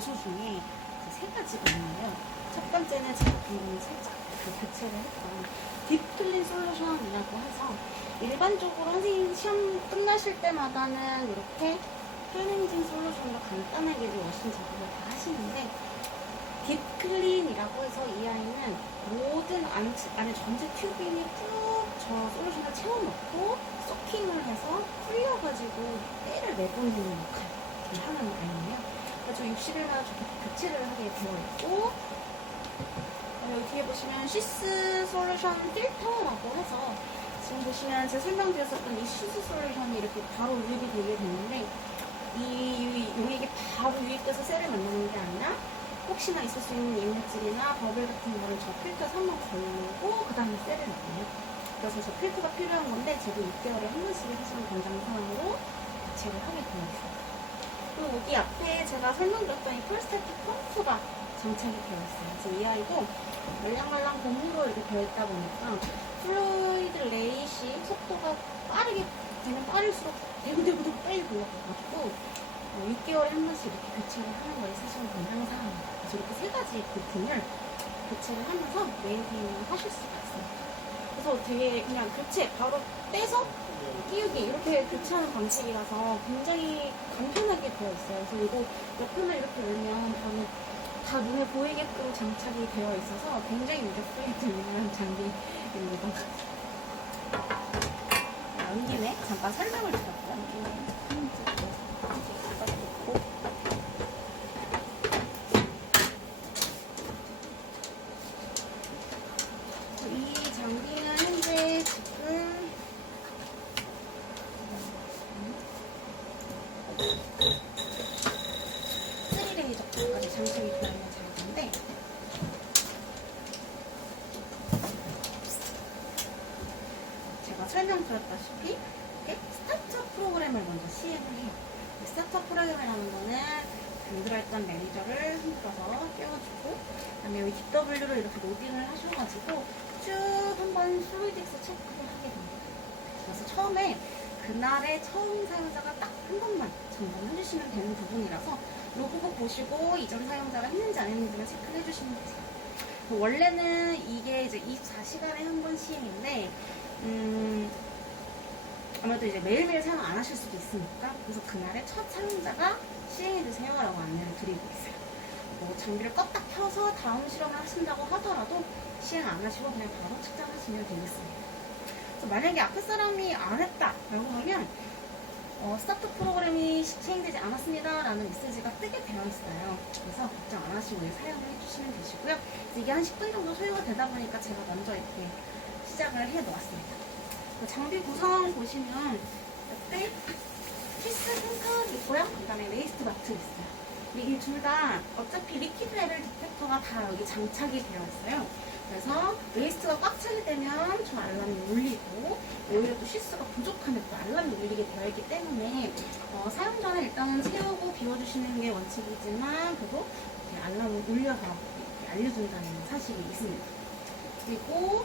요소 중에 세 가지가 있는데요. 첫 번째는 제가 방금 살짝 교체를 했던 딥클린 솔루션이라고 해서 일반적으로 선생님 시험 끝나실 때마다는 이렇게 클렌징 솔루션으로 간단하게 워싱 작업을 다 하시는데 딥클린이라고 해서 이 아이는 모든 안에 전체 튜빙에 쭉 저 솔루션을 채워놓고 서킹을 해서 풀려가지고 때를 내보내는 역할을 하는 아이예요. 그래서 60일마다 교체를 하게 되어 있고 여기 뒤에 보시면 시스 솔루션 필터라고 해서 지금 보시면 제가 설명드렸었던 이 시스 솔루션이 이렇게 바로 유입이 되게 되는데 이 용액이 바로 유입돼서 셀을 만드는 게 아니라 혹시나 있을 수 있는 이물질이나 버블 같은 거를 저 필터에서 한번 걸르고 그 다음에 셀을 만들어요. 그래서 저 필터가 필요한 건데 저도 6개월에 한 번씩 하시는 권장사항으로 교체를 하게 되어 있어요. 그리고 여기 앞에 제가 설명드렸던 이 풀스태틱 펌프가 장착이 되어 있어요. 그래서 이 아이도 말랑말랑 고무로 이렇게 되어 있다 보니까 플루이드 레이시 속도가 빠르게 되면 빠를수록 대구대구도 빨리 올라가가지고 6개월에 한 번씩 이렇게 교체를 하는 거에 사실은 권장사항이에요. 그래서 이렇게 세 가지 부품을 교체를 하면서 메인테인을 하실 수가 있어요. 그래서 되게 그냥 교체 바로 떼서 끼우기 이렇게 교체하는 방식이라서 굉장히 간편하게 되어 있어요. 그래서 이거 옆에만 이렇게 열면 바로 다 눈에 보이게끔 장착이 되어 있어서 굉장히 유저 프렌들리한 장비입니다. 온 김에 잠깐 설명을 드렸고요. 이 장비는 현재 지금 스리레이 적까지 장착이 되어 있는 장비인데 제가 설명드렸다시피 이렇게 스타터 프로그램을 먼저 시행을 해요. 스타터 프로그램이라는 거는 들어있던 매니저를 흔들어서 띄워주고 그다음에 여기 DW로 이렇게 로딩을 하셔가지고 쭉 한번 플루이딕스 체크를 하게 됩니다. 그래서 처음에 그날의 처음 사용자가 딱 한 번만 점검해주시면 되는 부분이라서 로그북 보시고 이전 사용자가 했는지 안 했는지만 체크를 해주시면 되세요. 원래는 이게 이제 24시간에 한 번 시행인데 아무래도 이제 매일매일 사용 안 하실 수도 있으니까 그래서 그날의 첫 사용자가 시행해주세요 라고 안내를 드리고 있어요. 뭐 장비를 껐다 켜서 다음 실험을 하신다고 하더라도 시행 안 하시고 그냥 바로 측정하시면 되겠습니다. 그래서 만약에 앞에 사람이 안 했다 라고 하면 스타트 프로그램이 시행되지 않았습니다 라는 메시지가 뜨게 되어 있어요. 그래서 걱정 안 하시고 사용을 해주시면 되시고요. 이게 한 10분 정도 소요가 되다 보니까 제가 먼저 이렇게 시작을 해 놓았습니다. 장비 구성 보시면 옆에 피스 탱크 있고요. 그 다음에 웨이스트 바틀 있어요. 이게 둘 다 어차피 리퀴드 레벨 디텍터가 다 여기 장착이 되어 있어요. 그래서 웨이스트가 꽉 차게 되면 좀 알람이 울리고 오히려 또 시스가 부족하면 또 알람이 울리게 되어 있기 때문에 사용 전에 일단은 채우고 비워주시는 게 원칙이지만 그래도 알람을 울려서 알려준다는 사실이 있습니다. 그리고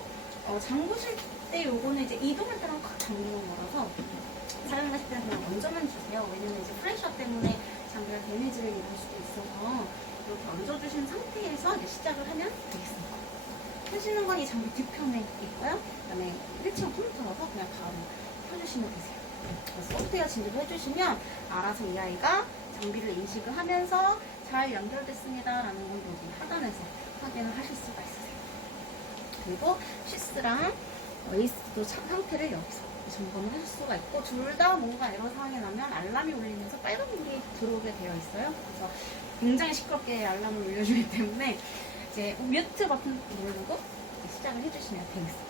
잠그실 때 요거는 이제 이동할 때랑 꽉 잠기는 거라서 사용하실 때는 그냥 얹어만 주세요. 왜냐면 이제 프레셔 때문에 장비가 데미지를 입을 수도 있어서 이렇게 얹어주신 상태에서 이제 시작을 하면 되겠습니다. 펴시는 건 이 장비 뒤편에 있고요. 그 다음에 1층 컴퓨터라서 그냥 바로 펴주시면 되세요. 그래서 소프트웨어 진입을 해주시면 알아서 이 아이가 장비를 인식을 하면서 잘 연결됐습니다 라는 건 여기 하단에서 확인을 하실 수가 있어요. 그리고 시스랑 웨이스트도 상태를 여기서 점검을 하실 수가 있고 둘 다 뭔가 에러 사항이 나면 알람이 울리면서 빨간불이 들어오게 되어 있어요. 그래서 굉장히 시끄럽게 알람을 울려주기 때문에 이제 뮤트 버튼 누르고 시작을 해주시면 되겠습니다.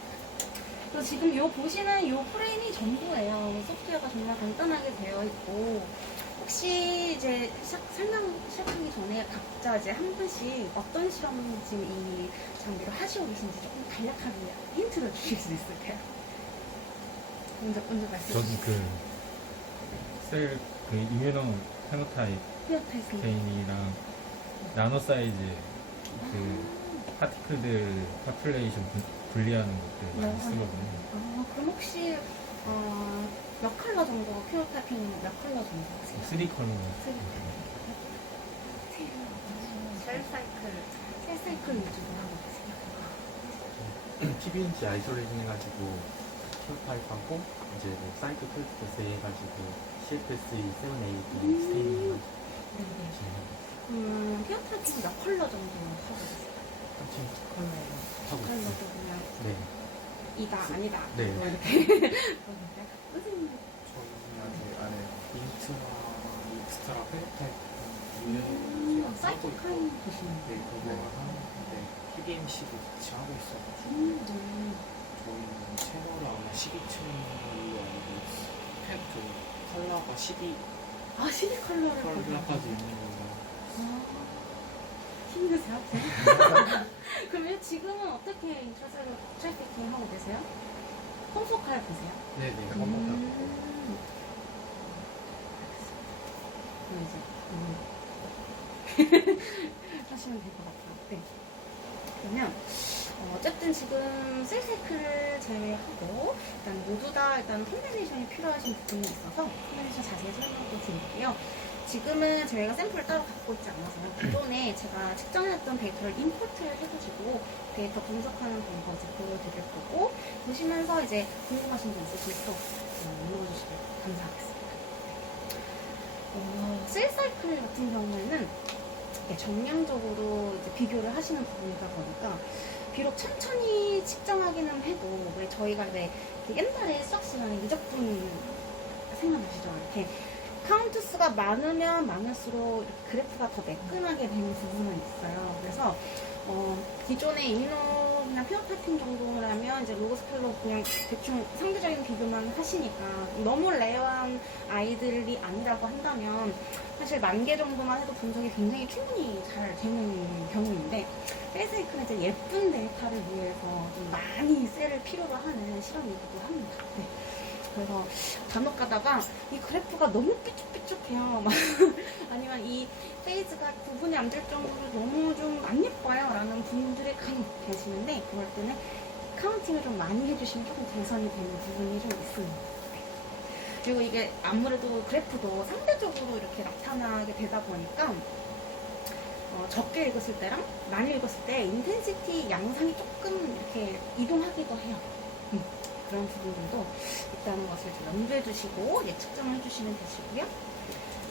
그리고 지금 이 보시는 이 프레임이 전부예요. 소프트웨어가 정말 간단하게 되어 있고 혹시 이제 시작하기 전에 각자 이제 한 분씩 어떤 실험 지금 이 장비를 하시고 계신지 조금 간략하게 힌트를 주실 수 있을까요? 먼저 말씀해 주세요. 저는 그 이뮤노 페노타입 게임이랑 나노 사이즈 파티클들 파퓰레이션 분리하는 것들 많이 쓰거든요. 그럼 혹시 몇 컬러 정도 피노타이핑은 몇 컬러 정도 하세요? 3컬러. PBNG 아이솔레이션 해가지고 큐파이프하고 이제 뭐 사이트 퀄리티스 해가지고 CFSE 7A 스테이닝 해가지고 네네. 헤어 타입은 몇 컬러 정도 하고 있어요? 지금 컬러 하고 컬러도 있어요. 그냥 네. 이다 아니다. 네. 뭐 이렇게. 선생님 저는 아직 안에 민트나 익스트라 페로타입 있는 제가 사이트 쓰고 있고 카인 보시는 네, 거예요? 그거 하는데 PBMC도 같이 하고 있어가지고 네. 저희는 채널이 아마 12채널로 알고 펜좀 컬러가 12 아, 12컬러를 컬러까지 있는 걸로 힘드세요? 그러면 지금은 어떻게 인터넷으로 트래피킹 하고 계세요? 홈포칼 보세요? 네네 이제 하시면 될 것 같아요. 네. 그러면 어쨌든 지금 셀사이클을 제외하고 일단 모두 다 일단 컴비네이션이 필요하신 부분이 있어서 컴비네이션 자세히 설명도 드릴게요. 지금은 저희가 샘플을 따로 갖고 있지 않아서요. 기존에 제가 측정했던 데이터를 임포트를 해가지고 데이터 분석하는 방법 이제 보여드릴 거고 보시면서 이제 궁금하신 점 있으시면 또 물어주시면 감사하겠습니다. 셀사이클 같은 경우에는 정량적으로 이제 비교를 하시는 부분이다 보니까 비록 천천히 측정하기는 해도 왜 저희가 왜 옛날에 수학 시간에 미적분 생각나시죠? 이렇게 카운트 수가 많으면 많을수록 이렇게 그래프가 더 매끈하게 되는 부분은 있어요. 그래서 기존의 이미노나 피어타핑 정도라면 이제 로그스칼로 그냥 대충 상대적인 비교만 하시니까 너무 레어한 아이들이 아니라고 한다면 사실 10,000개 정도만 해도 분석이 굉장히 충분히 잘 되는 경우인데 셀사이클은 이제 예쁜 데이터를 위해서 좀 많이 셀을 필요로 하는 실험이기도 합니다. 네. 그래서 간혹 가다가 이 그래프가 너무 삐쭉삐쭉해요. 아니면 이 페이지가 구분이 안 될 정도로 너무 좀 안 예뻐요. 라는 분들이 간혹 계시는데 그럴 때는 카운팅을 좀 많이 해주시면 조금 개선이 되는 부분이 좀 있습니다. 그리고 이게 아무래도 그래프도 상대적으로 이렇게 나타나게 되다 보니까 적게 읽었을 때랑 많이 읽었을 때 인텐시티 양상이 조금 이렇게 이동하기도 해요. 그런 부분들도 있다는 것을 좀 염두해 두시고 측정을 해주시면 되시고요.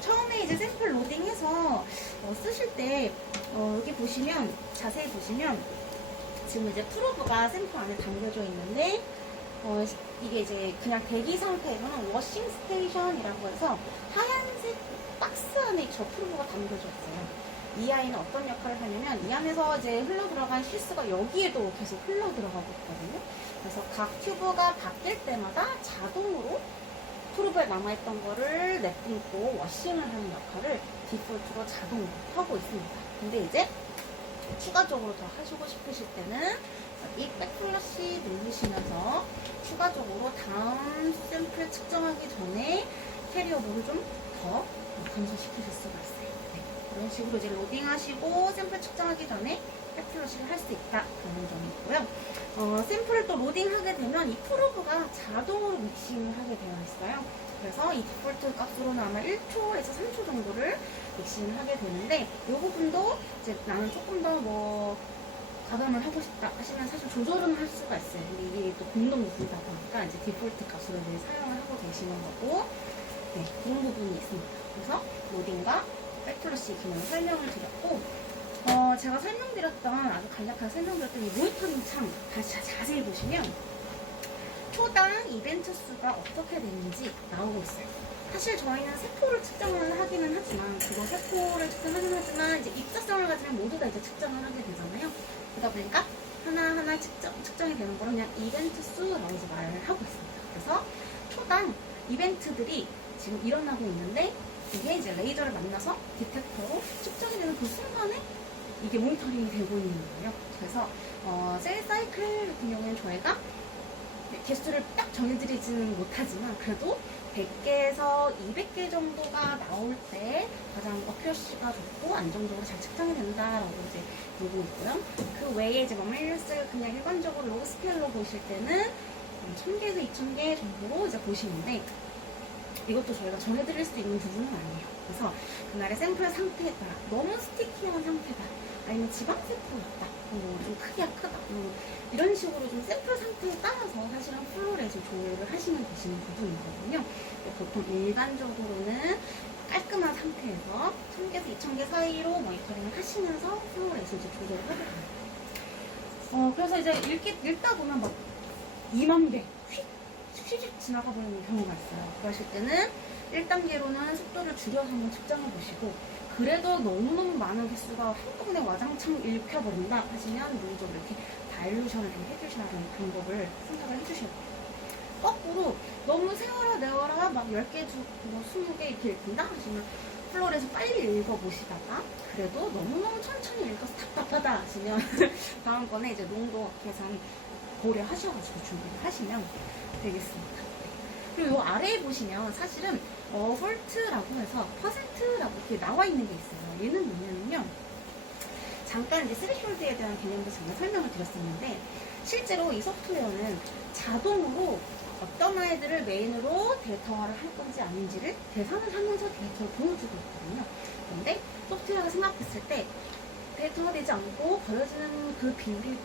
처음에 이제 샘플 로딩해서 쓰실 때 여기 보시면 자세히 보시면 지금 이제 프로브가 샘플 안에 담겨져 있는데 이게 이제 그냥 대기 상태에서는 워싱 스테이션이라고 해서 하얀색 박스 안에 저 프로브가 담겨져 있어요. 이 아이는 어떤 역할을 하냐면 이 안에서 이제 흘러 들어간 실수가 여기에도 계속 흘러 들어가고 있거든요. 그래서 각 튜브가 바뀔 때마다 자동으로 프로브에 남아있던 거를 내뿜고 워싱을 하는 역할을 디폴트로 자동으로 하고 있습니다. 근데 이제 추가적으로 더 하시고 싶으실 때는 이 백플러시 누르시면서 추가적으로 다음 샘플 측정하기 전에 캐리어볼을 좀 더 건설시키실 수가 있어요. 네. 그런 식으로 이제 로딩하시고 샘플 측정하기 전에 백플러시를 할 수 있다. 그런 점이 있고요. 샘플을 또 로딩하게 되면 이 프로브가 자동으로 믹싱을 하게 되어 있어요. 그래서 이 디폴트 값으로는 아마 1초에서 3초 정도를 믹싱을 하게 되는데 이 부분도 이제 나는 조금 더 뭐 가감을 하고 싶다 하시면 사실 조절은 할 수가 있어요. 근데 이게 또 공동 부분이다 보니까 이제 디폴트 값으로 이제 사용을 하고 계시는 거고 네, 그런 부분이 있습니다. 그래서 로딩과 백플러시 기능을 설명을 드렸고 제가 설명드렸던 아주 간략하게 설명드렸던 이 모니터링 창 다시 자세히 보시면 초당 이벤트 수가 어떻게 되는지 나오고 있어요. 사실 저희는 세포를 측정을 하기는 하지만 그거 세포를 측정하긴 하지만 이제 입자성을 가지면 모두 다 이제 측정을 하게 되잖아요. 그러다 보니까 하나하나 측정이 되는 거는 그냥 이벤트 수라고 이제 말을 하고 있습니다. 그래서 초당 이벤트들이 지금 일어나고 있는데 이게 이제 레이저를 만나서 디텍터로 측정이 되는 그 순간에 이게 모니터링이 되고 있는 거예요. 그래서 셀사이클 같은 경우에는 저희가 개수를 딱 정해드리지는 못하지만 그래도 100개에서 200개 정도가 나올 때 가장 어큐러시가 좋고 안정적으로 잘 측정이 된다라고 이제 보고 있고요. 그 외에 이제 머밀리스를 그냥 일반적으로 로그 스케일로 보실 때는 1000개에서 2000개 정도로 이제 보시는데 이것도 저희가 정해드릴 수 있는 부분은 아니에요. 그래서 그날의 샘플 상태에 따라 너무 스티키한 상태다 아니면 지방 세포 있다, 좀 크기가 크다, 이런 식으로 좀 샘플 상태에 따라서 사실은 플로레스 조회를 하시면 되시는 부분이거든요. 보통 일반적으로는 깔끔한 상태에서 1000개에서 2000개 사이로 모니터링을 하시면서 플로레스 이제 조절을 하게 됩니다. 그래서 이제 읽다 보면 막 2만 개 휙 지나가 버리는 경우가 있어요. 그러실 때는 1단계로는 속도를 줄여서 한번 측정해 보시고, 그래도 너무너무 많은 개수가 한꺼번에 와장창 읽혀버린다 하시면 물리적으로 이렇게 다일루션을 좀 해주시라는 방법을 선택을 해주셔야 돼요. 거꾸로 너무 세워라 내워라 막 10개, 20개 이렇게 읽힌다 하시면 플로레스 빨리 읽어보시다가 그래도 너무너무 천천히 읽어서 답답하다 하시면 다음번에 이제 농도 계산 고려하셔가지고 준비를 하시면 되겠습니다. 그리고 이 아래에 보시면 사실은 볼트라고 해서 퍼센트라고 이렇게 나와 있는 게 있어요. 얘는 뭐냐면요, 잠깐 이제 스리숄드에 대한 개념도 제가 설명을 드렸었는데, 실제로 이 소프트웨어는 자동으로 어떤 아이들을 메인으로 데이터화를 할 건지 아닌지를 계산을 하면서 데이터를 보여주고 있거든요. 그런데 소프트웨어가 생각했을 때 데이터가 되지 않고 버려지는 그 비율이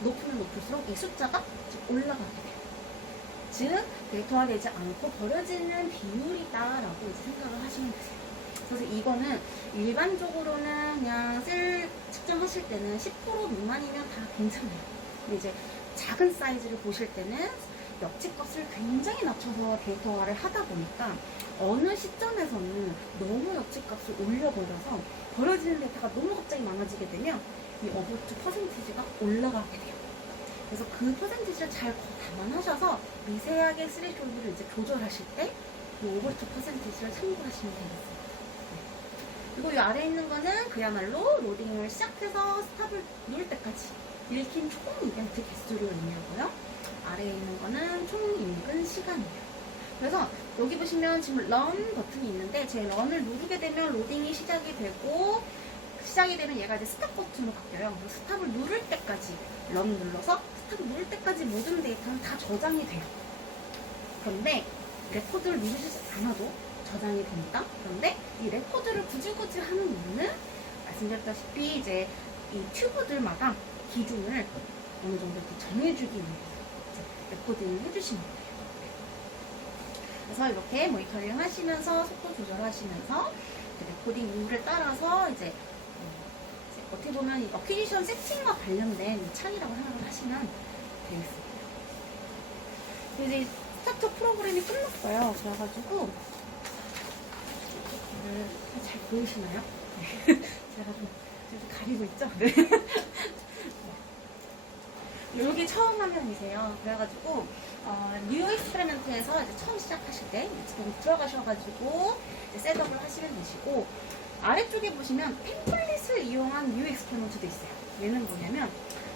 높으면 높을수록 이 숫자가 올라가게 돼요. 즉, 데이터화 되지 않고 버려지는 비율이다라고 이제 생각을 하시면 되세요. 그래서 이거는 일반적으로는 그냥 셀 측정하실 때는 10% 미만이면 다 괜찮아요. 근데 이제 작은 사이즈를 보실 때는 역치값을 굉장히 낮춰서 데이터화를 하다 보니까 어느 시점에서는 너무 역치값을 올려버려서 버려지는 데이터가 너무 갑자기 많아지게 되면 이 어보트 퍼센티지가 올라가게 돼요. 그래서 그 퍼센티지를 잘 감안하셔서 미세하게 스레숄드를 이제 조절하실 때 이 오버트 퍼센티지를 참고하시면 되겠습니다. 그리고 이 아래에 있는 거는 그야말로 로딩을 시작해서 스탑을 누를 때까지 읽힌 총 이벤트 개수를 의미하고요. 아래에 있는 거는 총 읽은 시간이에요. 그래서 여기 보시면 지금 런 버튼이 있는데, 제 런을 누르게 되면 로딩이 시작이 되고, 시작이 되면 얘가 이제 스탑 버튼으로 바뀌어요. 그래서 스탑을 누를 때까지 런 눌러서 스탑을 누를 때까지 모든 데이터는 다 저장이 돼요. 그런데 레코드를 누르시지 않아도 저장이 됩니다. 그런데 이 레코드를 굳이 하는 이유는 말씀드렸다시피 이제 이 튜브들마다 기준을 어느 정도 이렇게 정해주기 위해서 레코딩을 해주시면 돼요. 그래서 이렇게 모니터링 하시면서 속도 조절하시면서 레코딩 이유를 따라서 이제 어떻게 보면 이 어퀴지션 세팅과 관련된 차이라고 생각을 하시면 되겠습니다. 이제 스타트 프로그램이 끝났어요. 그래가지고 잘 보이시나요? 네. 제가 좀 가리고 있죠? 네. 여기 처음 화면이세요. 그래가지고 뉴 익스페리먼트에서 이제 처음 시작하실 때 지금 들어가셔가지고 이제 셋업을 하시면 되시고, 아래쪽에 보시면 템플릿을 이용한 뉴 익스페리먼트도 있어요. 얘는 뭐냐면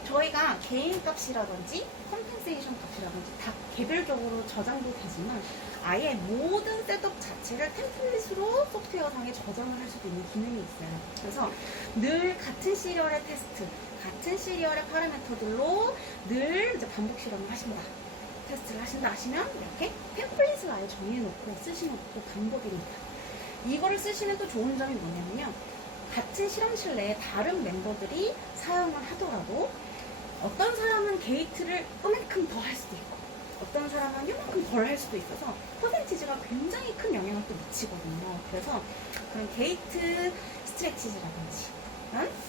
저희가 개인 값이라든지 컴펜세이션 값이라든지 다 개별적으로 저장도 되지만 아예 모든 셋업 자체를 템플릿으로 소프트웨어상에 저장을 할 수도 있는 기능이 있어요. 그래서 늘 같은 시리얼의 테스트, 같은 시리얼의 파라미터들로 늘 이제 반복 실험을 하신다, 테스트를 하신다 하시면 이렇게 템플릿을 아예 정해놓고 쓰시는 것도 방법입니다. 이거를 쓰시면 또 좋은 점이 뭐냐면요, 같은 실험실 내에 다른 멤버들이 사용을 하더라도 어떤 사람은 게이트를 이만큼 더 할 수도 있고 어떤 사람은 이만큼 덜 할 수도 있어서 퍼센티지가 굉장히 큰 영향을 또 미치거든요. 그래서 그런 게이트 스트레치즈라든지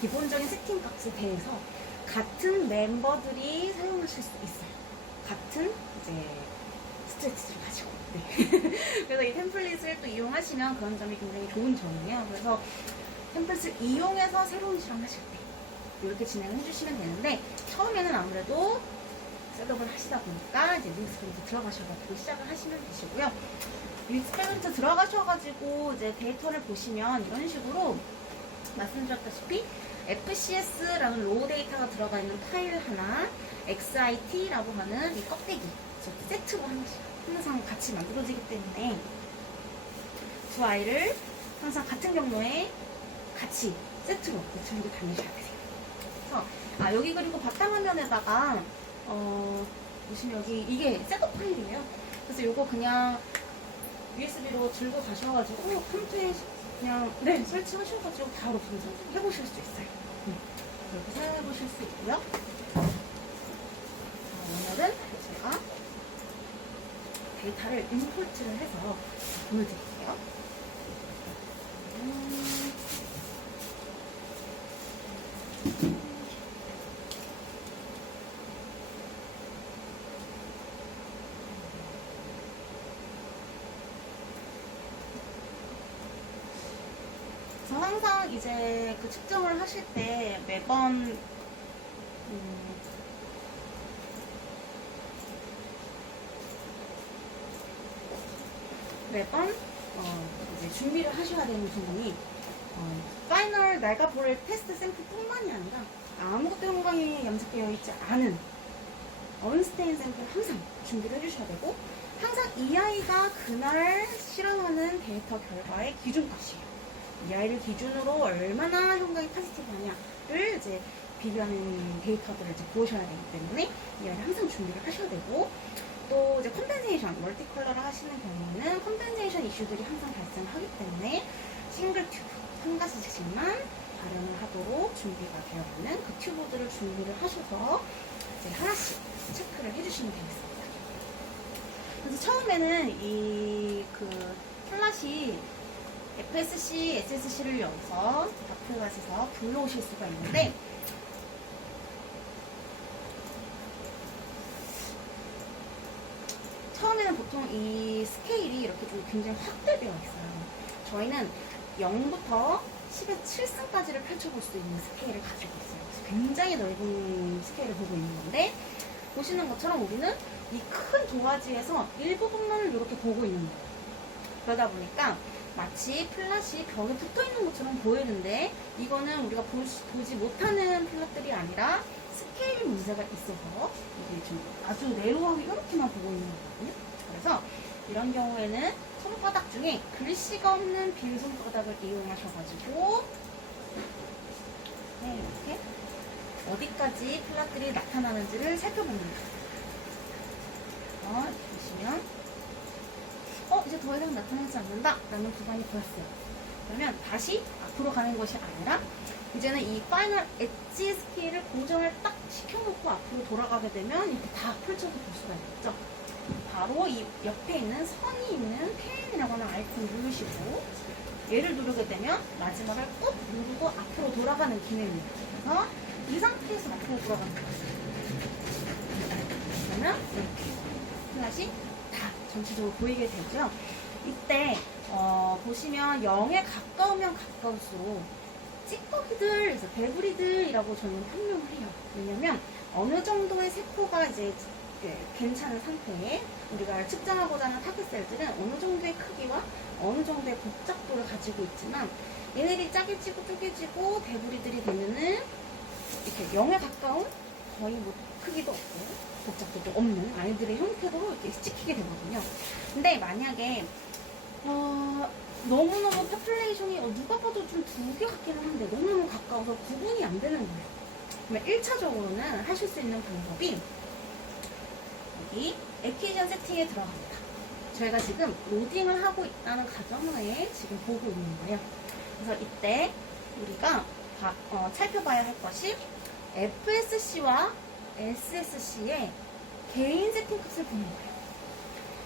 기본적인 세팅 값에 대해서 같은 멤버들이 사용하실 수 있어요. 같은 이제 스트레치를 가지고. 네. 그래서 이 템플릿을 또 이용하시면 그런 점이 굉장히 좋은 점이에요. 그래서 템플릿을 이용해서 새로운 실험하실 때 이렇게 진행을 해주시면 되는데, 처음에는 아무래도 셋업을 하시다 보니까 이제 뉴익스페리먼트 들어가셔가지고 시작을 하시면 되시고요. 뉴익스페리먼트 들어가셔가지고 이제 데이터를 보시면 이런 식으로 말씀드렸다시피 FCS라는 로우 데이터가 들어가 있는 파일 하나, XIT라고 하는 이 껍데기, 세트로 항상 같이 만들어지기 때문에 두 아이를 항상 같은 경로에 같이 세트로 들고 다니셔야 되세요. 그래서 여기 그리고 바탕화면에다가 보시면 여기 이게 셋업 파일이에요. 그래서 요거 그냥 USB로 들고 가셔가지고 컴퓨터에 그냥 설치하셔가지고 바로 분석해보실 수 있어요. 이렇게 사용해보실 수 있고요. 오늘은 제가 데이터를 임포트를 해서 보여드릴게요. 그래서 항상 이제 그 측정을 하실 때 매번 이제 준비를 하셔야 되는 부분이 파이널 낡아 볼 테스트 샘플뿐만이 아니라 아무것도 형광이 염색되어 있지 않은 언스테인 샘플 항상 준비를 해주셔야 되고, 항상 이 아이가 그날 실험하는 데이터 결과의 기준값이에요. 이 아이를 기준으로 얼마나 형광이 포지티브하냐를 이제 비교하는 데이터들을 이제 보셔야 되기 때문에 이 아이를 항상 준비를 하셔야 되고, 또 이제 컴펜세이션, 멀티 컬러를 하시는 경우에는 컴펜세이션 이슈들이 항상 발생하기 때문에 싱글 튜브 한 가지씩만 발현을 하도록 준비가 되어 있는 그 튜브들을 준비를 하셔서 이제 하나씩 체크를 해주시면 되겠습니다. 그래서 처음에는 이 그 플랫이 FSC, SSC를 여기서 다크plat에서 불러오실 수가 있는데, 처음에는 보통 이 스케일이 이렇게 좀 굉장히 확대되어 있어요. 저희는 0부터 10의 7승까지를 펼쳐볼 수 있는 스케일을 가지고 있어요. 그래서 굉장히 넓은 스케일을 보고 있는 건데, 보시는 것처럼 우리는 이 큰 도화지에서 일부분만 이렇게 보고 있는 거예요. 그러다 보니까 마치 플랫이 벽에 붙어 있는 것처럼 보이는데, 이거는 우리가 보지 못하는 플랫들이 아니라 스케일 문제가 있어서 이게 좀 아주 내로하게 이렇게만 보고 있는 거거든요. 그래서 이런 경우에는 손바닥 중에 글씨가 없는 빈 손바닥을 이용하셔가지고 이렇게 어디까지 플랫들이 나타나는지를 살펴봅니다. 이렇게 보시면 이제 더 이상 나타나지 않는다 라는 구간이 보였어요. 그러면 다시 앞으로 가는 것이 아니라 이제는 이 파이널 엣지 스케일을 고정을 딱 시켜놓고 앞으로 돌아가게 되면 이렇게 다 펼쳐서 볼 수가 있겠죠. 바로 이 옆에 있는 선이 있는 펜이라고 하는 아이콘을 누르시고, 얘를 누르게 되면 마지막을 꾹 누르고 앞으로 돌아가는 기능입니다. 그래서 이 상태에서 앞으로 돌아가는 거예요. 그러면 이렇게 플랫이 다 전체적으로 보이게 되죠. 이때 보시면 0에 가까우면 가까울수록 찌꺼기들, 그래서 데브리들이라고 저는 설명을 해요. 왜냐면 어느 정도의 세포가 이제 괜찮은 상태에 우리가 측정하고자 하는 타겟셀들은 어느 정도의 크기와 어느 정도의 복잡도를 가지고 있지만, 얘네들이 짜개지고 쪼개지고 데브리들이 되면은 이렇게 0에 가까운 거의 뭐 크기도 없고 복잡도도 없는 아이들의 형태로 이렇게 찍히게 되거든요. 근데 만약에 너무너무 포퓰레이션이 누가 봐도 좀 두 개 같기는 한데 너무너무 가까워서 구분이 안 되는 거예요. 그러면 1차적으로는 하실 수 있는 방법이 여기 에퀴션 세팅에 들어갑니다. 저희가 지금 로딩을 하고 있다는 가정하에 지금 보고 있는 거예요. 그래서 이때 우리가 살펴봐야 할 것이 FSC와 SSC의 개인 세팅 값을 보는 거예요.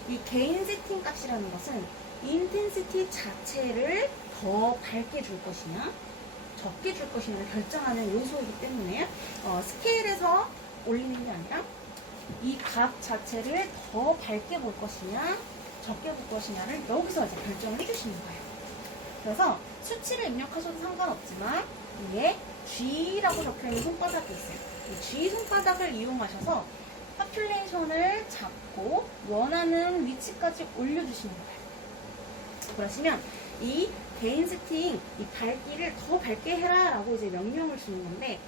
이 개인 세팅 값이라는 것은 인텐시티 자체를 더 밝게 줄 것이냐 적게 줄 것이냐를 결정하는 요소이기 때문에 스케일에서 올리는 게 아니라 이 값 자체를 더 밝게 볼 것이냐 적게 볼 것이냐를 여기서 이제 결정을 해주시는 거예요. 그래서 수치를 입력하셔도 상관없지만 위에 G라고 적혀있는 손바닥이 있어요. 이 G 손바닥을 이용하셔서 파퓰레이션을 잡고 원하는 위치까지 올려주시는 거예요. 그러시면 이 개인 세팅, 이 밝기를 더 밝게 해라 라고 이제 명령을 주는 건데,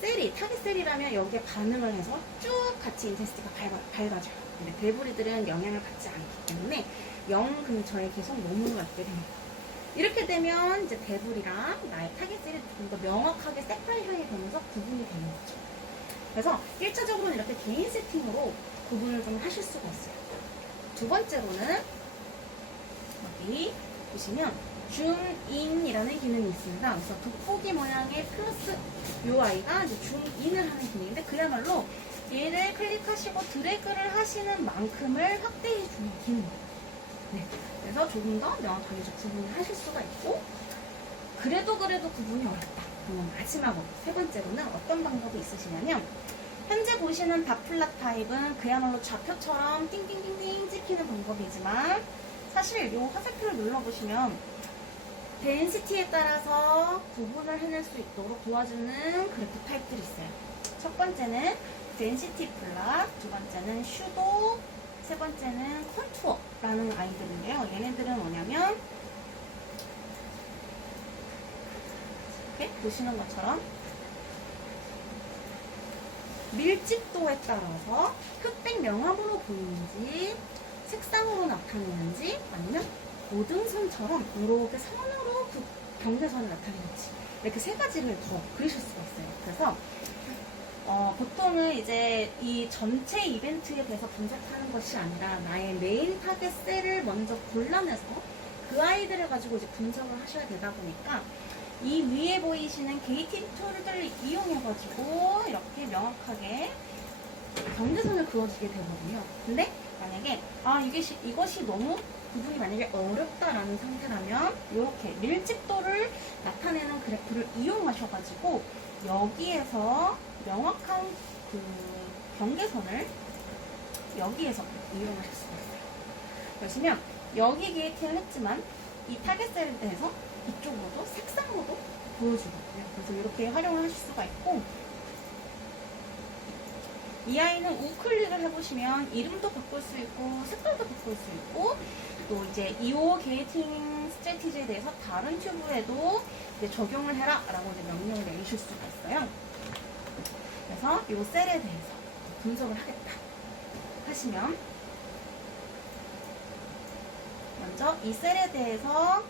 셀이, 타겟 셀이라면 여기에 반응을 해서 쭉 같이 인텐시티가 밝아져요. 근데 데브리들은 영향을 받지 않기 때문에 0 근처에 계속 머무르게 됩니다. 이렇게 되면 이제 데브리랑 나의 타겟 셀이 좀 더 명확하게 세파레이션이 되면서 구분이 되는 거죠. 그래서 1차적으로는 이렇게 개인 세팅으로 구분을 좀 하실 수가 있어요. 두 번째로는 여기 보시면 줌인이라는 기능이 있습니다. 그래서 돋보기 모양의 플러스 요 아이가 이제 줌인을 하는 기능인데 그야말로 얘를 클릭하시고 드래그를 하시는 만큼을 확대해 주는 기능입니다. 네, 그래서 조금 더 명확하게 구분을 하실 수가 있고 그래도 구분이 어렵다. 그러면 마지막으로 세 번째로는 어떤 방법이 있으시냐면 현재 보시는 닷플랫 타입은 그야말로 좌표처럼 띵띵띵띵 찍히는 방법이지만 사실 이 화살표를 눌러보시면 덴시티에 따라서 구분을 해낼 수 있도록 도와주는 그래프 타입들이 있어요. 첫 번째는 덴시티 플랫, 두 번째는 슈도, 세 번째는 컨투어라는 아이들인데요. 얘네들은 뭐냐면 이렇게 보시는 것처럼 밀집도에 따라서 흑백 명암으로 보이는지 색상으로 나타내는지 아니면 고등선처럼 이렇게 선으로 경계선을 나타내는지 이렇게 세 가지를 더 그리실 수가 있어요. 그래서 보통은 이제 이 전체 이벤트에 대해서 분석하는 것이 아니라 나의 메인 타겟 셀을 먼저 골라내서 그 아이들을 가지고 이제 분석을 하셔야 되다 보니까 이 위에 보이시는 게이팅 툴들을 이용해가지고 이렇게 명확하게 경계선을 그어주게 되거든요. 근데 만약에 이것이 너무 구분이 만약에 어렵다라는 상태라면 이렇게 밀집도를 나타내는 그래프를 이용하셔가지고 여기에서 명확한 그 경계선을 여기에서 이용하실 수가 있어요. 그러시면 여기 게이팅을 했지만 이 타겟 셀에 대해서 이쪽으로도 색상으로도 보여주거든요. 그래서 이렇게 활용을 하실 수가 있고 이 아이는 우클릭을 해보시면 이름도 바꿀 수 있고 색깔도 바꿀 수 있고 또 이제 이오 게이팅 스트래티지에 대해서 다른 튜브에도 이제 적용을 해라 라고 이제 명령을 내리실 수가 있어요. 그래서 이 셀에 대해서 분석을 하겠다 하시면 먼저 이 셀에 대해서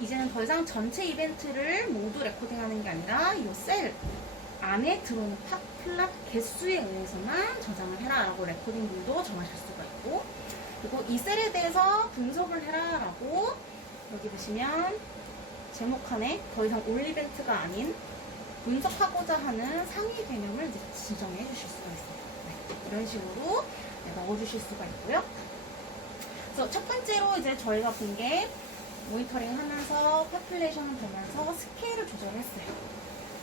이제는 더 이상 전체 이벤트를 모두 레코딩하는 게 아니라 이 셀 안에 들어오는 팟플랫 개수에 의해서만 저장을 해라 라고 레코딩 룰도 정하실 수가 있고 그리고 이 셀에 대해서 분석을 해라 라고 여기 보시면 제목칸에 더 이상 올 이벤트가 아닌 분석하고자 하는 상위 개념을 이제 지정해 주실 수가 있습니다. 네, 이런 식으로 넣어주실 수가 있고요. 그래서 첫 번째로 이제 저희가 본 게 모니터링 하면서 파퓰레이션을 보면서 스케일을 조절했어요.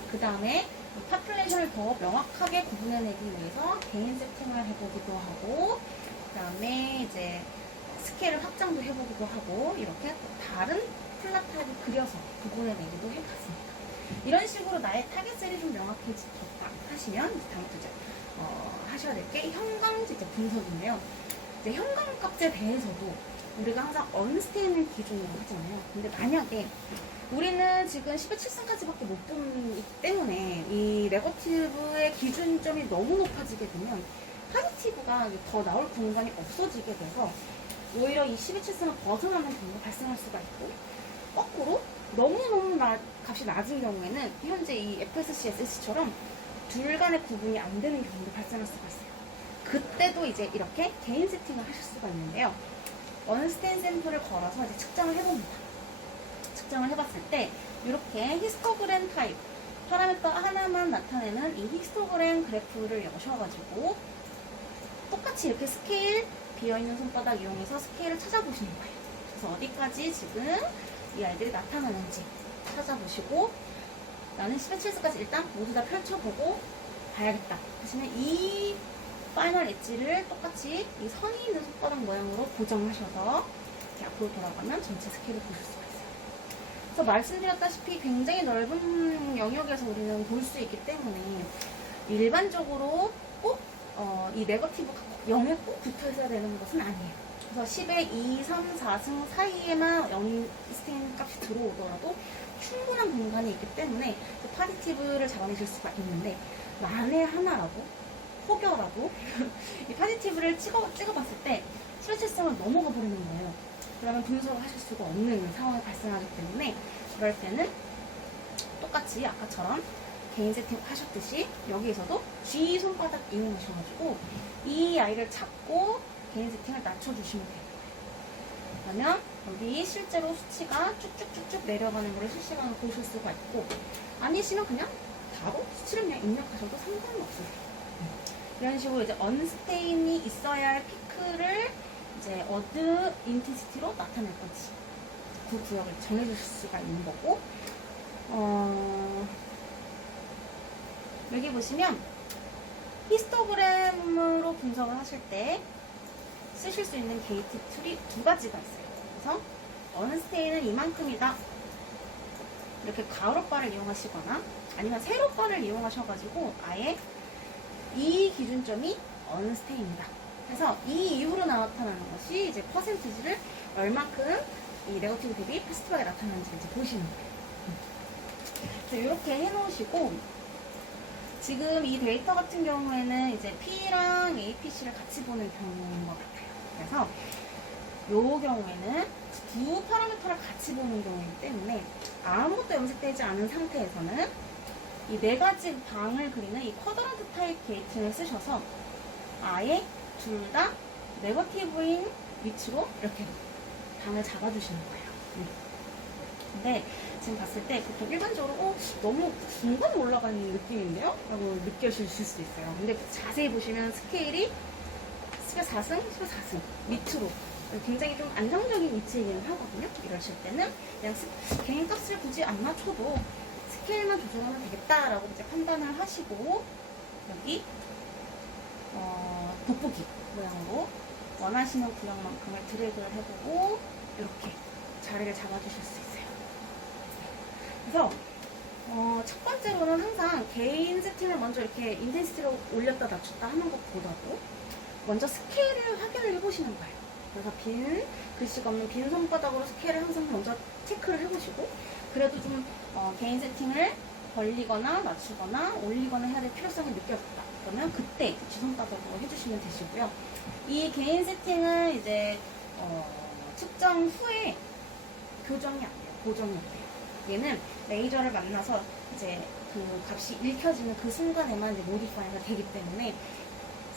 그 다음에 이 파퓰레이션을 더 명확하게 구분해내기 위해서 개인 세팅을 해보기도 하고 그 다음에 이제 스케일을 확장도 해보기도 하고 이렇게 다른 플랫타입을 그려서 구분해내기도 해봤습니다. 이런 식으로 나의 타겟셀이 좀 명확해졌다 하시면 다음 주제 하셔야 될 게 형광지제 분석인데요. 이제 형광값에 대해서도 우리가 항상 언스테인을 기준으로 하잖아요. 근데 만약에 우리는 지금 10의7승까지밖에 못 보기 때문에 이 네거티브의 기준점이 너무 높아지게 되면 파지티브가 더 나올 공간이 없어지게 돼서 오히려 이 10의7승을 벗어나는 경우가 발생할 수가 있고 거꾸로 너무너무 값이 낮은 경우에는 현재 이 FSC, SSC처럼 둘 간의 구분이 안 되는 경우도 발생할 수가 있어요. 그때도 이제 이렇게 개인 세팅을 하실 수가 있는데요. 원스텐 샘플을 걸어서 이제 측정을 해봅니다. 측정을 해봤을 때 이렇게 히스토그램 타입 파라미터 하나만 나타내는 이 히스토그램 그래프를 여셔가지고 똑같이 이렇게 스케일 비어있는 손바닥 이용해서 스케일을 찾아보시는 거예요. 그래서 어디까지 지금 이 아이들이 나타나는지 찾아보시고 나는 10의7승까지 일단 모두 다 펼쳐보고 봐야겠다 하시면 이 파이널 엣지를 똑같이 이 선이 있는 손바닥 모양으로 고정하셔서 이렇게 앞으로 돌아가면 전체 스케일을 보실 수가 있어요. 그래서 말씀드렸다시피 굉장히 넓은 영역에서 우리는 볼 수 있기 때문에 일반적으로 꼭 이 네거티브가 0에 꼭 붙어 있어야 되는 것은 아니에요. 그래서 10의 2, 3, 4승 사이에만 언스테인 값이 들어오더라도 충분한 공간이 있기 때문에 파지티브를 잡아내실 수가 있는데 만에 하나라도 혹여라도 이 파지티브를 찍어봤을 때 10의7승을 넘어가 버리는 거예요. 그러면 분석을 하실 수가 없는 상황이 발생하기 때문에 그럴 때는 똑같이 아까처럼 개인 세팅 하셨듯이 여기에서도 G 손바닥 이용하셔가지고 이 아이를 잡고 개인 세팅을 낮춰주시면 돼요. 그러면 여기 실제로 수치가 쭉쭉쭉쭉 내려가는 걸 실시간으로 보실 수가 있고, 아니시면 그냥 바로 수치를 그냥 입력하셔도 상관없어요. 이런 식으로 이제 언스테인이 있어야 할 피크를 이제 어드 인텐시티로 나타낼 건지 그 구역을 정해주실 수가 있는 거고, 여기 보시면 히스토그램으로 분석을 하실 때 쓰실 수 있는 게이트 툴이 두 가지가 있어요. 그래서 언스테인은 이만큼이다, 이렇게 가로바를 이용하시거나 아니면 세로바를 이용하셔가지고 아예 이 기준점이 언스테인이다. 그래서 이 이후로 나타나는 것이 이제 퍼센티지를 얼마큼 이 네거티브 대비 포지티브하게 나타나는지 이제 보시는 거예요. 그래서 이렇게 해놓으시고, 지금 이 데이터 같은 경우에는 이제 P랑 APC를 같이 보는 경우인 것 같아요. 그래서 이 경우에는 두 파라미터를 같이 보는 경우이기 때문에 아무것도 염색되지 않은 상태에서는 이 네 가지 방을 그리는 이 쿼드런트 타입 게이팅을 쓰셔서 아예 둘 다 네거티브인 위치로 이렇게 방을 잡아주시는 거예요. 근데 지금 봤을 때 보통 일반적으로 너무 중간에 올라가는 느낌인데요? 라고 느껴지실 수 있어요. 근데 자세히 보시면 스케일이 14승, 14승 밑으로 굉장히 좀 안정적인 위치이긴 하거든요. 이러실 때는 그냥 개인 값을 굳이 안 맞춰도 스케일만 조정하면 되겠다라고 이제 판단을 하시고, 여기 돋보기 모양으로 원하시는 구역만큼을 드래그를 해보고 이렇게 자리를 잡아주실 수 있어요. 그래서 첫 번째로는 항상 개인 세팅을 먼저 이렇게 인텐시티를 올렸다 낮췄다 하는 것보다도 먼저 스케일을 확인을 해보시는 거예요. 그래서 빈 글씨가 없는 빈 손바닥으로 스케일을 항상 먼저 체크를 해보시고, 그래도 좀 개인 세팅을 벌리거나 낮추거나 올리거나 해야 될 필요성이 느껴졌다, 그러면 그때 쥐손바닥으로 해주시면 되시고요. 이 개인 세팅은 이제 측정 후에 교정이 안 돼요. 고정이 안 돼요. 얘는 레이저를 만나서 이제 그 값이 읽혀지는 그 순간에만 이제 모디파이가 되기 때문에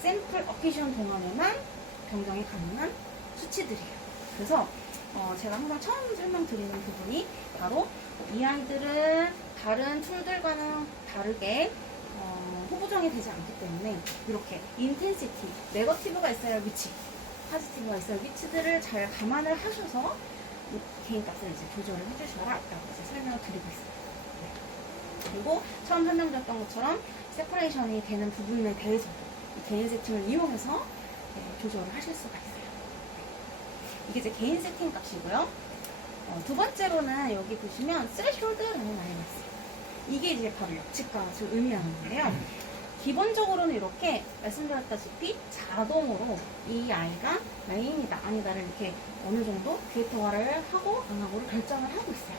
샘플 어피션 동안에만 변경이 가능한 수치들이에요. 그래서 제가 항상 처음 설명드리는 부분이 바로 이 아이들은 다른 툴들과는 다르게 호부정이 되지 않기 때문에 이렇게 인텐시티, 네거티브가 있어야 할 위치, 포지티브가 있어야 할 위치들을 잘 감안을 하셔서 개인 값을 이제 조절을 해주셔라 라고 이제 설명을 드리고 있습니다. 네. 그리고 처음 설명드렸던 것처럼 세퍼레이션이 되는 부분에 대해서도 이 개인 세팅을 이용해서 조절을 하실 수가 있어요. 이게 이제 개인 세팅 값이고요. 두 번째로는 여기 보시면 스레시홀드라는 아이가 있어요. 이게 이제 바로 역치값을 의미하는 건데요. 기본적으로는 이렇게 말씀드렸다시피 자동으로 이 아이가 메인이다 아니다를 이렇게 어느 정도 데이터화를 하고 안 하고를 결정을 하고 있어요.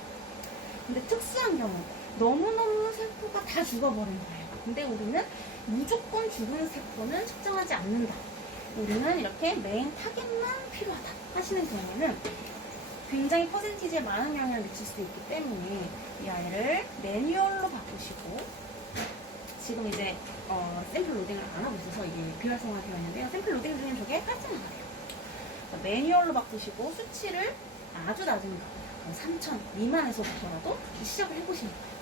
근데 특수한 경우 너무너무 세포가 다 죽어버린 거예요. 근데 우리는 무조건 죽은 세포는 측정하지 않는다, 우리는 이렇게 메인 타겟만 필요하다 하시는 경우에는 굉장히 퍼센티지에 많은 영향을 미칠 수 있기 때문에 이 아이를 매뉴얼로 바꾸시고, 지금 이제 샘플 로딩을 안 하고 있어서 이게 비활성화되어 있는데요. 샘플 로딩 중에 저게 활성화돼요. 매뉴얼로 바꾸시고 수치를 아주 낮은 거, 3000 미만에서부터라도 시작을 해보시는 거예요.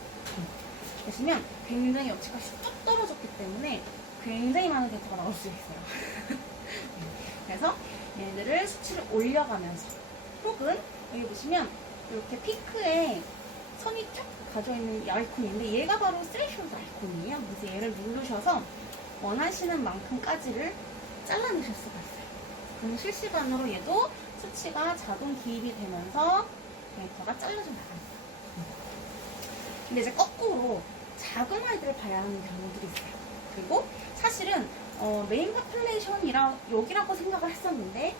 그러시면 굉장히 역치값이 뚝 떨어졌기 때문에 굉장히 많은 데이터가 나올 수 있어요. 그래서 얘네들을 수치를 올려가면서, 혹은 여기 보시면 이렇게 피크에 선이 쫙 가져있는 이 아이콘인데 얘가 바로 스레이션드 아이콘이에요. 그래서 얘를 누르셔서 원하시는 만큼까지를 잘라내실 수가 있어요. 그럼 실시간으로 얘도 수치가 자동 기입이 되면서 데이터가 잘라져 나갑니다. 근데 이제 거꾸로 작은 아이들을 봐야 하는 경우들이 있어요. 그리고 사실은 메인 파퓰레이션이라 여기라고 생각을 했었는데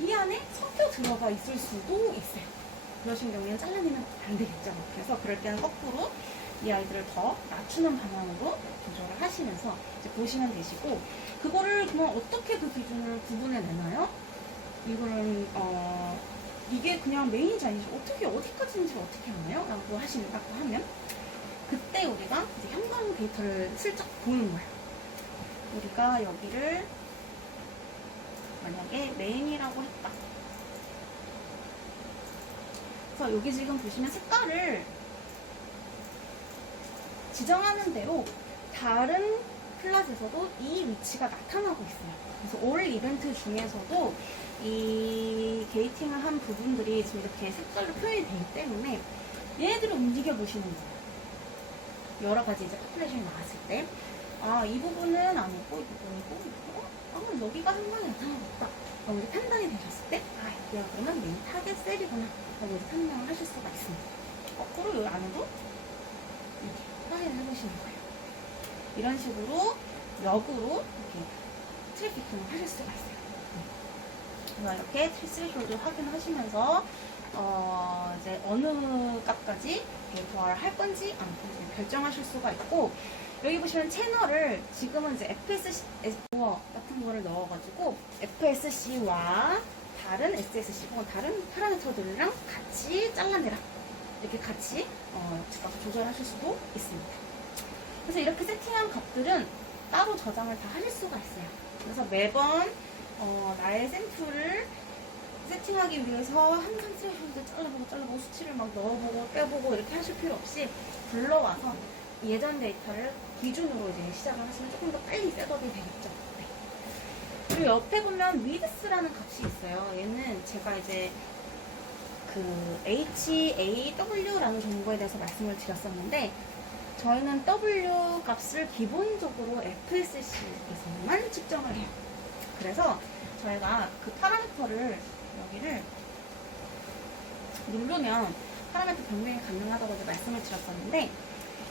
이 안에 섞여 들어가 있을 수도 있어요. 그러신 경우에는 잘라내면 안 되겠죠. 그래서 그럴 때는 거꾸로 이 아이들을 더 낮추는 방향으로 조절을 하시면서 이제 보시면 되시고, 그거를 그럼 어떻게 그 기준을 구분해 내나요? 이거는 이게 그냥 메인이지 아니지 어떻게 어디까지인지 어떻게 하나요? 라고 하신다고 하면 그때 우리가 이제 형광 데이터를 슬쩍 보는 거예요. 우리가 여기를 만약에 메인이라고 했다. 그래서 여기 지금 보시면 색깔을 지정하는 대로 다른 플랫에서도 이 위치가 나타나고 있어요. 그래서 올 이벤트 중에서도 이 게이팅을 한 부분들이 지금 이렇게 색깔로 표현이 되기 때문에 얘네들을 움직여 보시는 거예요. 여러 가지 이제 팝레이션이 나왔을 때, 아, 이 부분은 아니고, 여기가 상당히 나타나겠다. 이제 판단이 되셨을 때, 아, 여기가 그러면 메인 타겟 셀이구나. 라고 이제 판단을 하실 수가 있습니다. 거꾸로 여기 안에도 이렇게 확인을 해보시는 거예요. 이런 식으로 역으로 이렇게 트래피킹을 하실 수가 있어요. 그래서 이렇게 트리스쇼드 확인하시면서 이제 어느 값까지 부활을 할 건지 안 건지 결정하실 수가 있고, 여기 보시면 채널을 지금은 이제 FSC 같은 거를 넣어가지고 FSC와 다른 SSC 혹은 다른 파라미터들이랑 같이 잘라내라, 이렇게 같이 값을 조절하실 수도 있습니다. 그래서 이렇게 세팅한 값들은 따로 저장을 다 하실 수가 있어요. 그래서 매번 나의 샘플을 세팅하기 위해서 항상 트레이션도 잘라보고 수치를 막 넣어보고 빼보고 이렇게 하실 필요 없이 불러와서 예전 데이터를 기준으로 이제 시작을 하시면 조금 더 빨리 셋업이 되겠죠. 네. 그리고 옆에 보면 width라는 값이 있어요. 얘는 제가 이제 그 HAW라는 정보에 대해서 말씀을 드렸었는데, 저희는 W 값을 기본적으로 FSC에서만 측정을 해요. 그래서 저희가 그 파라미터를 여기를 누르면 파라미터 변경이 가능하다고 말씀을 드렸었는데,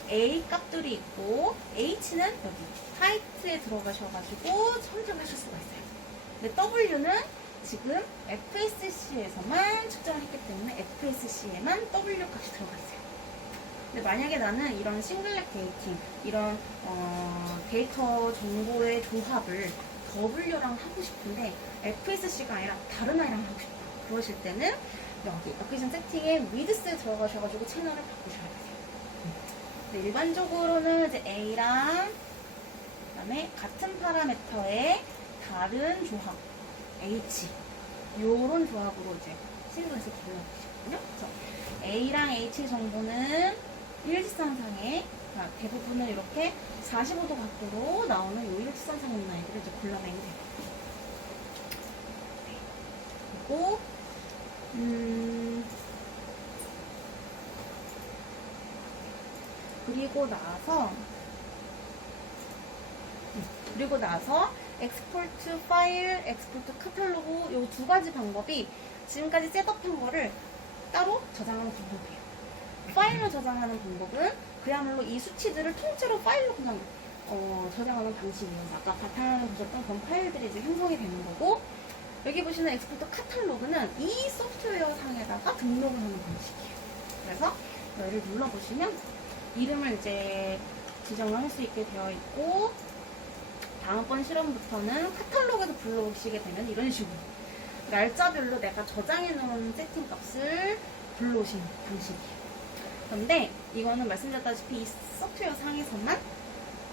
A 값들이 있고 H는 여기 하이트에 들어가셔가지고 선택하실 수가 있어요. 근데 W는 지금 FSC에서만 측정을 했기 때문에 FSC에만 W 값이 들어가 있어요. 근데 만약에 나는 이런 싱글렉 데이팅, 이런 데이터 정보의 조합을 W랑 하고 싶은데 FSC가 아니라 다른 아이랑 하고 싶다. 그러실 때는 여기 어케이션 세팅에 위드스에 들어가셔가지고 채널을 바꾸셔야 돼요. 네, 일반적으로는 이제 A랑 그다음에 같은 파라미터의 다른 조합 H, 요런 조합으로 이제 싱글에서 골라보시거든요. 그래서 A랑 H 정보는 일직선상에 대부분은 이렇게 45도 각도로 나오는 요 일직선상에 있는 아이들을 이제 골라내면 돼요. 그리고 그리고 나서 엑스포트 파일, 엑스포트 카탈로그 요 두 가지 방법이 지금까지 셋업한 거를 따로 저장하는 방법이에요. 파일로 저장하는 방법은 그야말로 이 수치들을 통째로 파일로 그냥 저장하는 방식이어서 아까 바탕화면에 보셨던 그런 파일들이 이제 형성이 되는 거고, 여기 보시는 엑스포트 카탈로그는 이 소프트웨어 상에다가 등록을 하는 방식이에요. 그래서 얘를 눌러보시면 이름을 이제 지정을 할 수 있게 되어 있고, 다음번 실험부터는 카탈로그에서 불러오시게 되면 이런 식으로 날짜별로 내가 저장해 놓은 세팅 값을 불러오시는 방식이에요. 그런데 이거는 말씀드렸다시피 이 소프트웨어 상에서만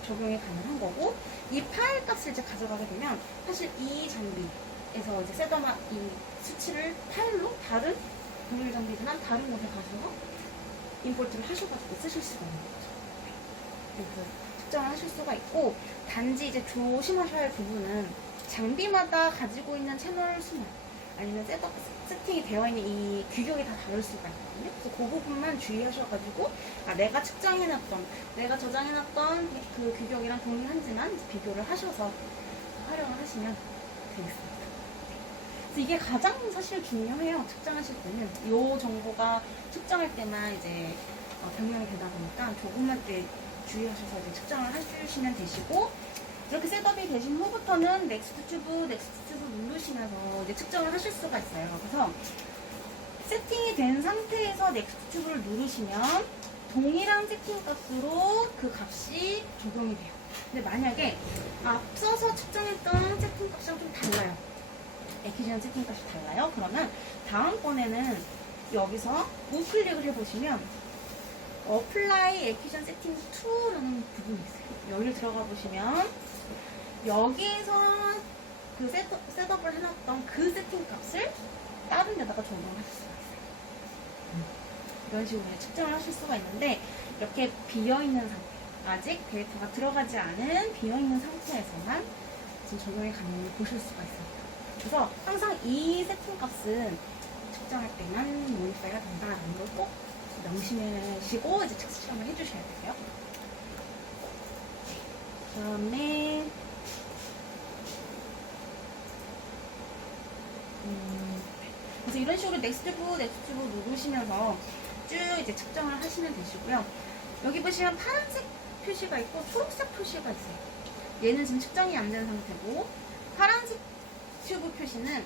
적용이 가능한 거고, 이 파일 값을 이제 가져가게 되면 사실 이 장비에서 이제 셋업한 이 수치를 파일로 다른 공유 장비나 다른 곳에 가셔서 임포트를 하셔가지고 쓰실 수가 있는 거죠. 그래서 측정을 하실 수가 있고, 단지 이제 조심하셔야 할 부분은 장비마다 가지고 있는 채널 수만 아니면 세팅이 되어 있는 이 규격이 다 다를 수가 있거든요. 그래서 그 부분만 주의하셔가지고 내가 측정해놨던, 내가 저장해놨던 그 규격이랑 동일한지만 비교를 하셔서 활용을 하시면 되겠습니다. 그래서 이게 가장 사실 중요해요. 측정하실 때는 이 정보가 측정할 때만 이제 변경이 되다 보니까 조금만 주의하셔서 이제 측정을 해주시면 되시고, 이렇게 셋업이 되신 후부터는 넥스트 튜브 누르시면서 이제 측정을 하실 수가 있어요. 그래서 세팅이 된 상태에서 넥스트 튜브를 누르시면 동일한 세팅 값으로 그 값이 적용이 돼요. 근데 만약에 앞서서 측정했던 세팅 값이랑 좀 달라요. 에키션 세팅 값이 달라요. 그러면 다음번에는 여기서 우클릭을 해보시면 어플라이 에키션 세팅 2라는 부분이 있어요. 여기 들어가 보시면 여기에서 그 셋업을 해놨던 그 세팅 값을 다른 데다가 적용하실 수가 있어요. 이런 식으로 이제 측정을 하실 수가 있는데 이렇게 비어있는 상태, 아직 데이터가 들어가지 않은 비어있는 상태에서만 지금 적용이 가능히 보실 수가 있습니다. 그래서 항상 이 세팅 값은 측정할 때만 모니파이가 된다는 걸 꼭 명심하시고 이제 측정을 해주셔야 돼요. 그다음에 그래서 이런 식으로 넥스트부 누르시면서 쭉 이제 측정을 하시면 되시고요. 여기 보시면 파란색 표시가 있고 초록색 표시가 있어요. 얘는 지금 측정이 안 된 상태고, 파란색 튜브 표시는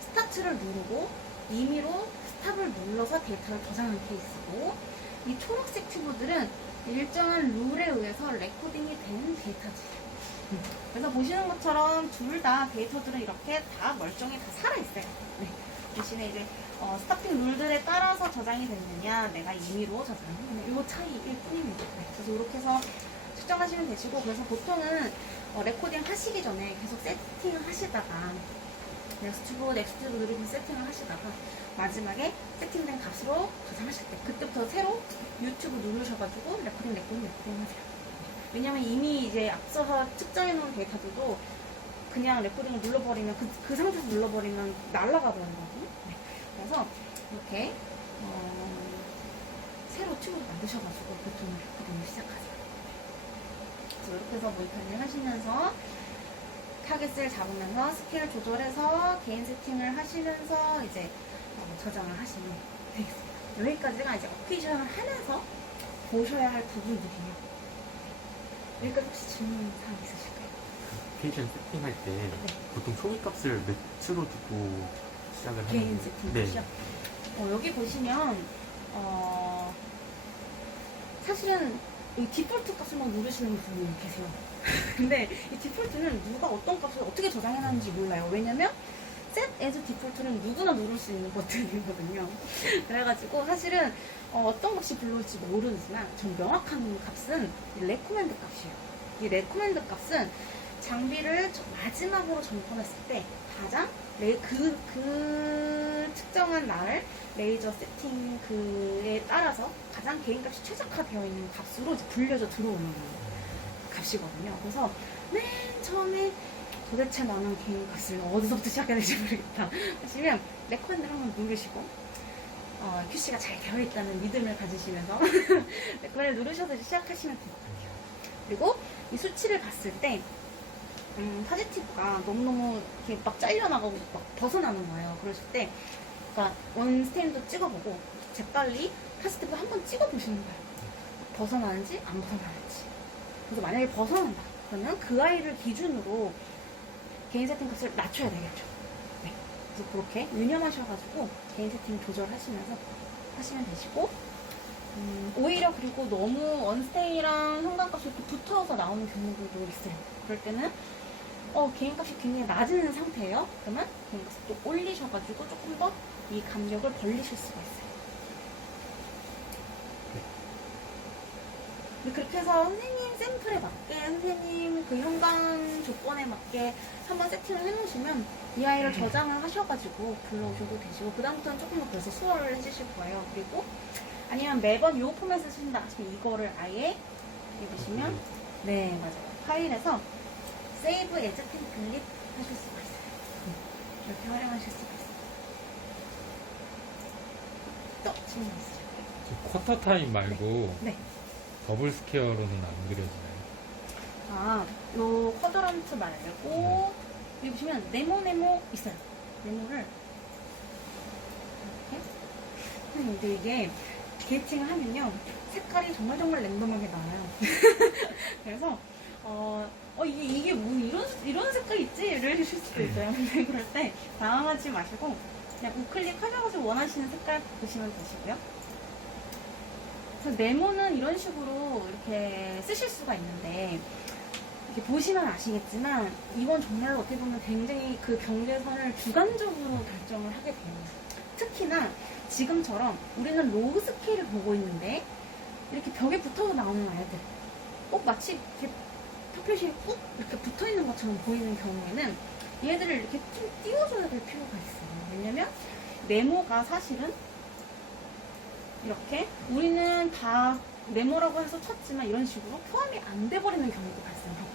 스타트를 누르고 임의로 스탑을 눌러서 데이터를 저장한 케이스고, 이 초록색 튜브들은 일정한 룰에 의해서 레코딩이 된 데이터지예요. 그래서 보시는 것처럼 둘 다 데이터들은 이렇게 다 멀쩡히 다 살아있어요. 네. 대신에 이제 스타핑 룰들에 따라서 저장이 됐느냐, 내가 임의로 저장했느냐, 이 차이일 뿐입니다. 네. 그래서 이렇게 해서 측정하시면 되시고, 그래서 보통은 레코딩 하시기 전에 계속 세팅을 하시다가 넥스트부 누르고 세팅을 하시다가 마지막에 세팅된 값으로 저장하실 때 그때부터 새로 유튜브 누르셔가지고 레코딩 하세요. 왜냐면 이미 이제 앞서서 측정해 놓은 데이터들도 그냥 레코딩을 눌러버리면 그 상태에서 눌러버리면 날아가 버리거든요. 네. 그래서 이렇게 새로 튜브를 만드셔가지고 보통 레코딩을 시작하세요. 그래서 이렇게 해서 모니터링을 하시면서 타겟을 잡으면서 스케일 조절해서 개인 세팅을 하시면서 이제 저장을 하시면 되겠습니다. 여기까지가 이제 어피션을 하면서 보셔야 할 부분들이에요. 여기까지 혹시 질문 사항 있으실까요? 어플리케이션 세팅할 때 보통 초기 값을 몇 추로 두고 시작을 하는 개인 거예요? 세팅이시죠? 여기 보시면 사실은 이 디폴트 값을 막 누르시는 분이 계세요. 근데 이 디폴트는 누가 어떤 값을 어떻게 저장해놨는지 몰라요. 왜냐면 set as 디폴트는 누구나 누를 수 있는 버튼이거든요. 그래가지고 사실은 어떤 값이 불러올지 모르지만 전 명확한 값은 레코멘드 값이에요. 이 레코멘드 값은 장비를 마지막으로 점검했을 때 가장 그 측정한 날 레이저 세팅 그에 따라서 가장 개인값이 최적화되어 있는 값으로 이제 불려져 들어오는 값이거든요. 그래서 맨 처음에 도대체 나는 개인값을 어디서부터 시작해야 될지 모르겠다 하시면 레코멘드를 한번 누르시고 QC가 잘 되어 있다는 믿음을 가지시면서 레코멘드 누르셔서 시작하시면 되거든요. 그리고 이 수치를 봤을 때 파지티브가 너무너무 이렇게 막 잘려나가고 막 벗어나는 거예요. 그러실 때, 그러니까 원스테인도 찍어보고, 재빨리 파지티브 한번 찍어보시는 거예요. 벗어나는지, 안 벗어나는지. 그래서 만약에 벗어난다. 그러면 그 아이를 기준으로 개인 세팅 값을 낮춰야 되겠죠. 네. 그래서 그렇게 유념하셔가지고 개인 세팅 조절하시면서 하시면 되시고, 오히려 그리고 너무 언스테이랑 현관값이 또 붙어서 나오는 경우들도 있어요. 그럴 때는 개인값이 굉장히 낮은 상태예요. 그러면 개인값을 또 올리셔가지고 조금 더 이 간격을 벌리실 수가 있어요. 네, 그렇게 해서 선생님 샘플에 맞게, 선생님 그 현관 조건에 맞게 한번 세팅을 해놓으시면 이 아이를 저장을 하셔가지고 불러오셔도 되시고, 그다음부터는 조금 더 그래서 수월을 해주실 거예요. 그리고 아니면 매번 이 포맷을 쓰신다 하시면 이거를 아예 여기 보시면 네 맞아요, 파일에서 세이브 에즈 템플릿 하실 수가 있어요. 이렇게 활용하실 수가 있어요. 또 질문 있으실까요? 쿼터 타임 말고 네. 더블 스퀘어로는 안 그려지나요? 요 쿼드런트 말고 여기 보시면 네모 있어요. 네모를 이렇게. 근데 이게 게이팅을 하면요 색깔이 정말 랜덤하게 나와요. 그래서 이게 뭐 이런 색깔 있지? 이러실 수도 있어요. 근데 그럴 때 당황하지 마시고 그냥 우클릭 하셔서 원하시는 색깔 보시면 되시고요. 그래서 네모는 이런 식으로 이렇게 쓰실 수가 있는데, 이렇게 보시면 아시겠지만 이건 정말로 어떻게 보면 굉장히 그 경계선을 주관적으로 결정을 하게 돼요. 특히나 지금처럼 우리는 로그 스케일을 보고 있는데 이렇게 벽에 붙어서 나오는 아이들, 꼭 마치 이렇게 표시가 꾹 이렇게 붙어 있는 것처럼 보이는 경우에는 얘들을 이렇게 좀 띄워줘야 될 필요가 있어요. 왜냐면 네모가 사실은 이렇게 우리는 다 네모라고 해서 쳤지만 이런 식으로 포함이 안 돼버리는 경우도 발생하거든요.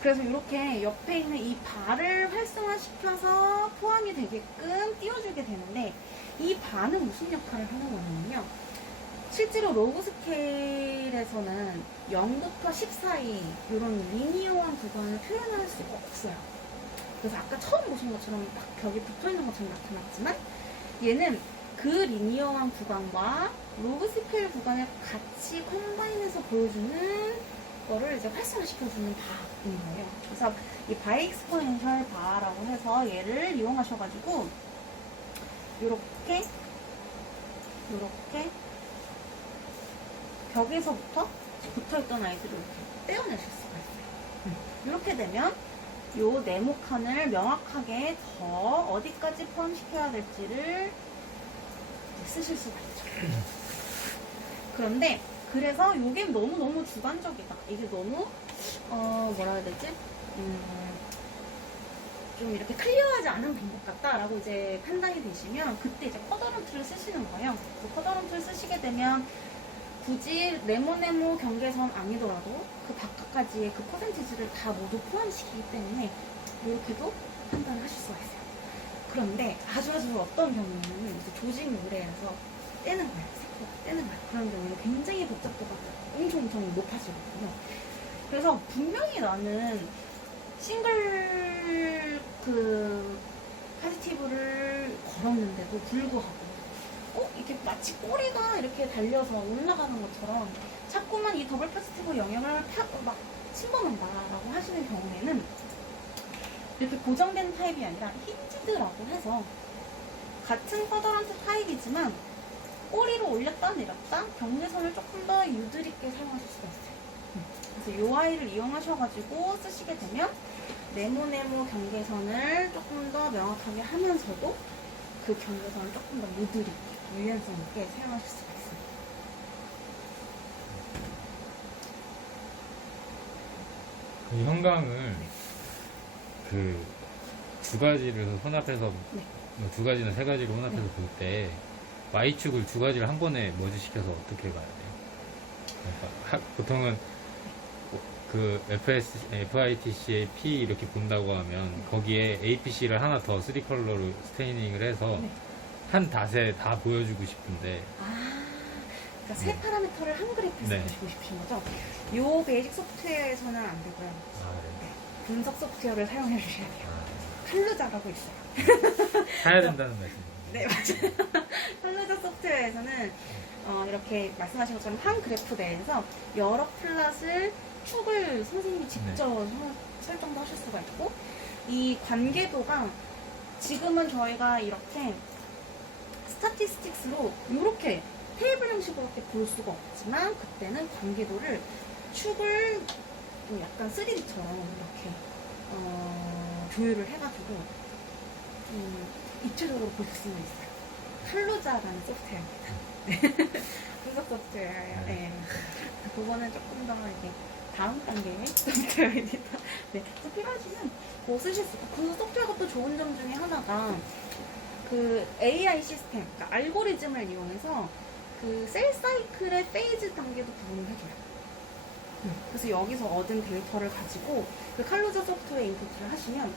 그래서 이렇게 옆에 있는 이 바를 활성화시켜서 포함이 되게끔 띄워주게 되는데 이 바는 무슨 역할을 하는 거냐면요. 실제로 로그 스케일에서는 0부터 10 사이 이런 리니어한 구간을 표현할 수가 없어요. 그래서 아까 처음 보신 것처럼 딱 벽에 붙어있는 것처럼 나타났지만 얘는 그 리니어한 구간과 로그 스케일 구간을 같이 컴바인해서 보여주는 거를 이제 활성화시켜주는 바인 거예요. 그래서 이 바이 익스포넨셜 바라고 해서 얘를 이용하셔가지고 요렇게 벽에서부터 붙어있던 아이들을 이렇게 떼어내실 수가 있어요. 이렇게 되면 요 네모 칸을 명확하게 더 어디까지 포함시켜야 될지를 쓰실 수가 있죠. 그런데 그래서 요게 너무너무 주관적이다. 이게 너무 뭐라 해야 되지? 좀 이렇게 클리어하지 않은 방법 같다라고 이제 판단이 되시면 그때 이제 쿼더런트를 쓰시는 거예요. 그 쿼더런트를 쓰시게 되면 굳이 네모 경계선 아니더라도 그 바깥까지의 그 퍼센티지를 다 모두 포함시키기 때문에 이렇게도 판단을 하실 수가 있어요. 그런데 아주 어떤 경우에는 이제 조직 모래에서 떼는 거예요. 떼는 거예요. 그런 경우에는 굉장히 복잡도가 엄청 높아지거든요. 그래서 분명히 나는 싱글 그 파지티브를 걸었는데도 불구하고 이렇게 마치 꼬리가 이렇게 달려서 올라가는 것처럼 자꾸만 이 더블 파지티브 영역을 막 침범한다라고 하시는 경우에는 이렇게 고정된 타입이 아니라 힌지드라고 해서 같은 쿼더런트 타입이지만 꼬리를 올렸다 내렸다 경계선을 조금 더 유드립게 사용하실 수가 있어요. 그래서 이 아이를 이용하셔가지고 쓰시게 되면 네모 경계선을 조금 더 명확하게 하면서도 그 경계선을 조금 더 유드립게 유연성 있게 사용하실 수가 있습니다. 이 형광을 그 두 가지를 혼합해서 네. 뭐 두 가지나 세 가지를 혼합해서 볼 때 Y축을 두 가지를 한 번에 머지시켜서 어떻게 봐야 돼요? 그러니까 보통은 그 FITC의 P 이렇게 본다고 하면 거기에 APC를 하나 더 3컬러로 스테이닝을 해서 네. 한 닷에 다 보여주고 싶은데 그러니까 세 파라미터를 한 그래프에서 네. 보시고 싶으신 거죠? 요 베이직 소프트웨어에서는 안 되고요. 네. 분석 소프트웨어를 사용해 주셔야 돼요. 칼루자라고 있어요. 사야 된다는 말씀이에요. 네, 맞아요. 칼루자 소프트웨어에서는 이렇게 말씀하신 것처럼 한 그래프 내에서 여러 플랫을 축을 선생님이 직접 설정도 하실 수가 있고 이 관계도가 지금은 저희가 이렇게 스타티스틱스로 이렇게 테이블 형식으로 이렇게 볼 수가 없지만 그때는 관계도를 축을 좀 약간 3D처럼 이렇게 조율을 해가지고 입체적으로 볼 수는 있어요. 칼루자라는 소프트웨어입니다. 분석 소프트웨어예요. 네. 그거는 조금 더 이제 다음 단계의 소프트웨어입니다. 네. 그래서 필요하시면 그거 쓰실 수 있고 그 소프트웨어가 또 좋은 점 중에 하나가 그 AI 시스템, 그러니까 알고리즘을 이용해서 그 셀 사이클의 페이즈 단계도 구분을 해줘요. 그래서 여기서 얻은 데이터를 가지고 그 칼루자 소프트웨어 인풋을 하시면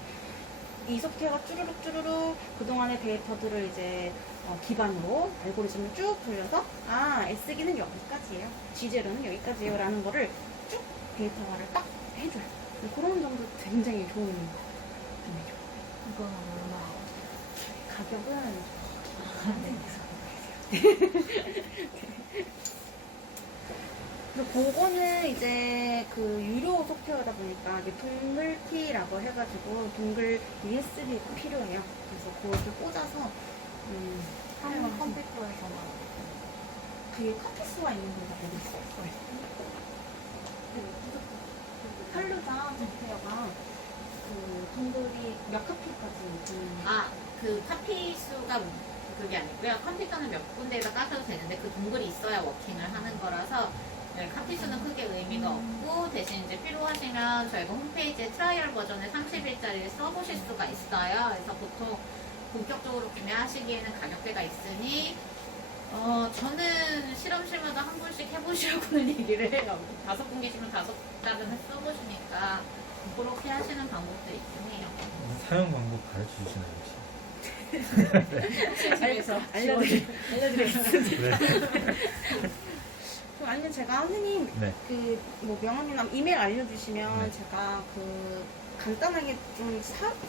이 소프트웨어가 쭈루룩 그동안의 데이터들을 이제 기반으로 알고리즘을 쭉 돌려서 S기는 여기까지예요. G제로는 여기까지예요. 라는 거를 쭉 데이터화를 딱 해줘요. 그런 점도 굉장히 좋은 점이죠. 이건 얼마? 가격은 그래서 그거는 이제 그 유료 소프트웨어다 보니까 이제 동글키라고 해가지고 동글 USB가 필요해요. 그래서 그것을 꽂아서 한 컴퓨터에서만. 그게 카피수가 있는 데가 어디 있어요? 칼루자 소프트웨어가 그 동글이 몇 카피까지 그 카피 수가 그게 아니고요. 컴퓨터는 몇 군데에다 까셔도 되는데 그 동글이 있어야 워킹을 하는 거라서 네, 카피 수는 크게 의미가 없고 대신 이제 필요하시면 저희가 홈페이지에 트라이얼 버전의 30일짜리를 써보실 수가 있어요. 그래서 보통 본격적으로 구매하시기에는 가격대가 있으니 저는 실험실마다 한 분씩 해보시라고는 얘기를 해요. 5분 계시면 5달은 써보시니까 그렇게 하시는 방법도 있긴 해요. 사용 방법 가르쳐 주시나요, 혹시? 집에서 알려드리겠습니다. 그럼 아니면 제가 선생님 네. 그 뭐 명함이나 이메일 알려주시면 네. 제가 그 간단하게 좀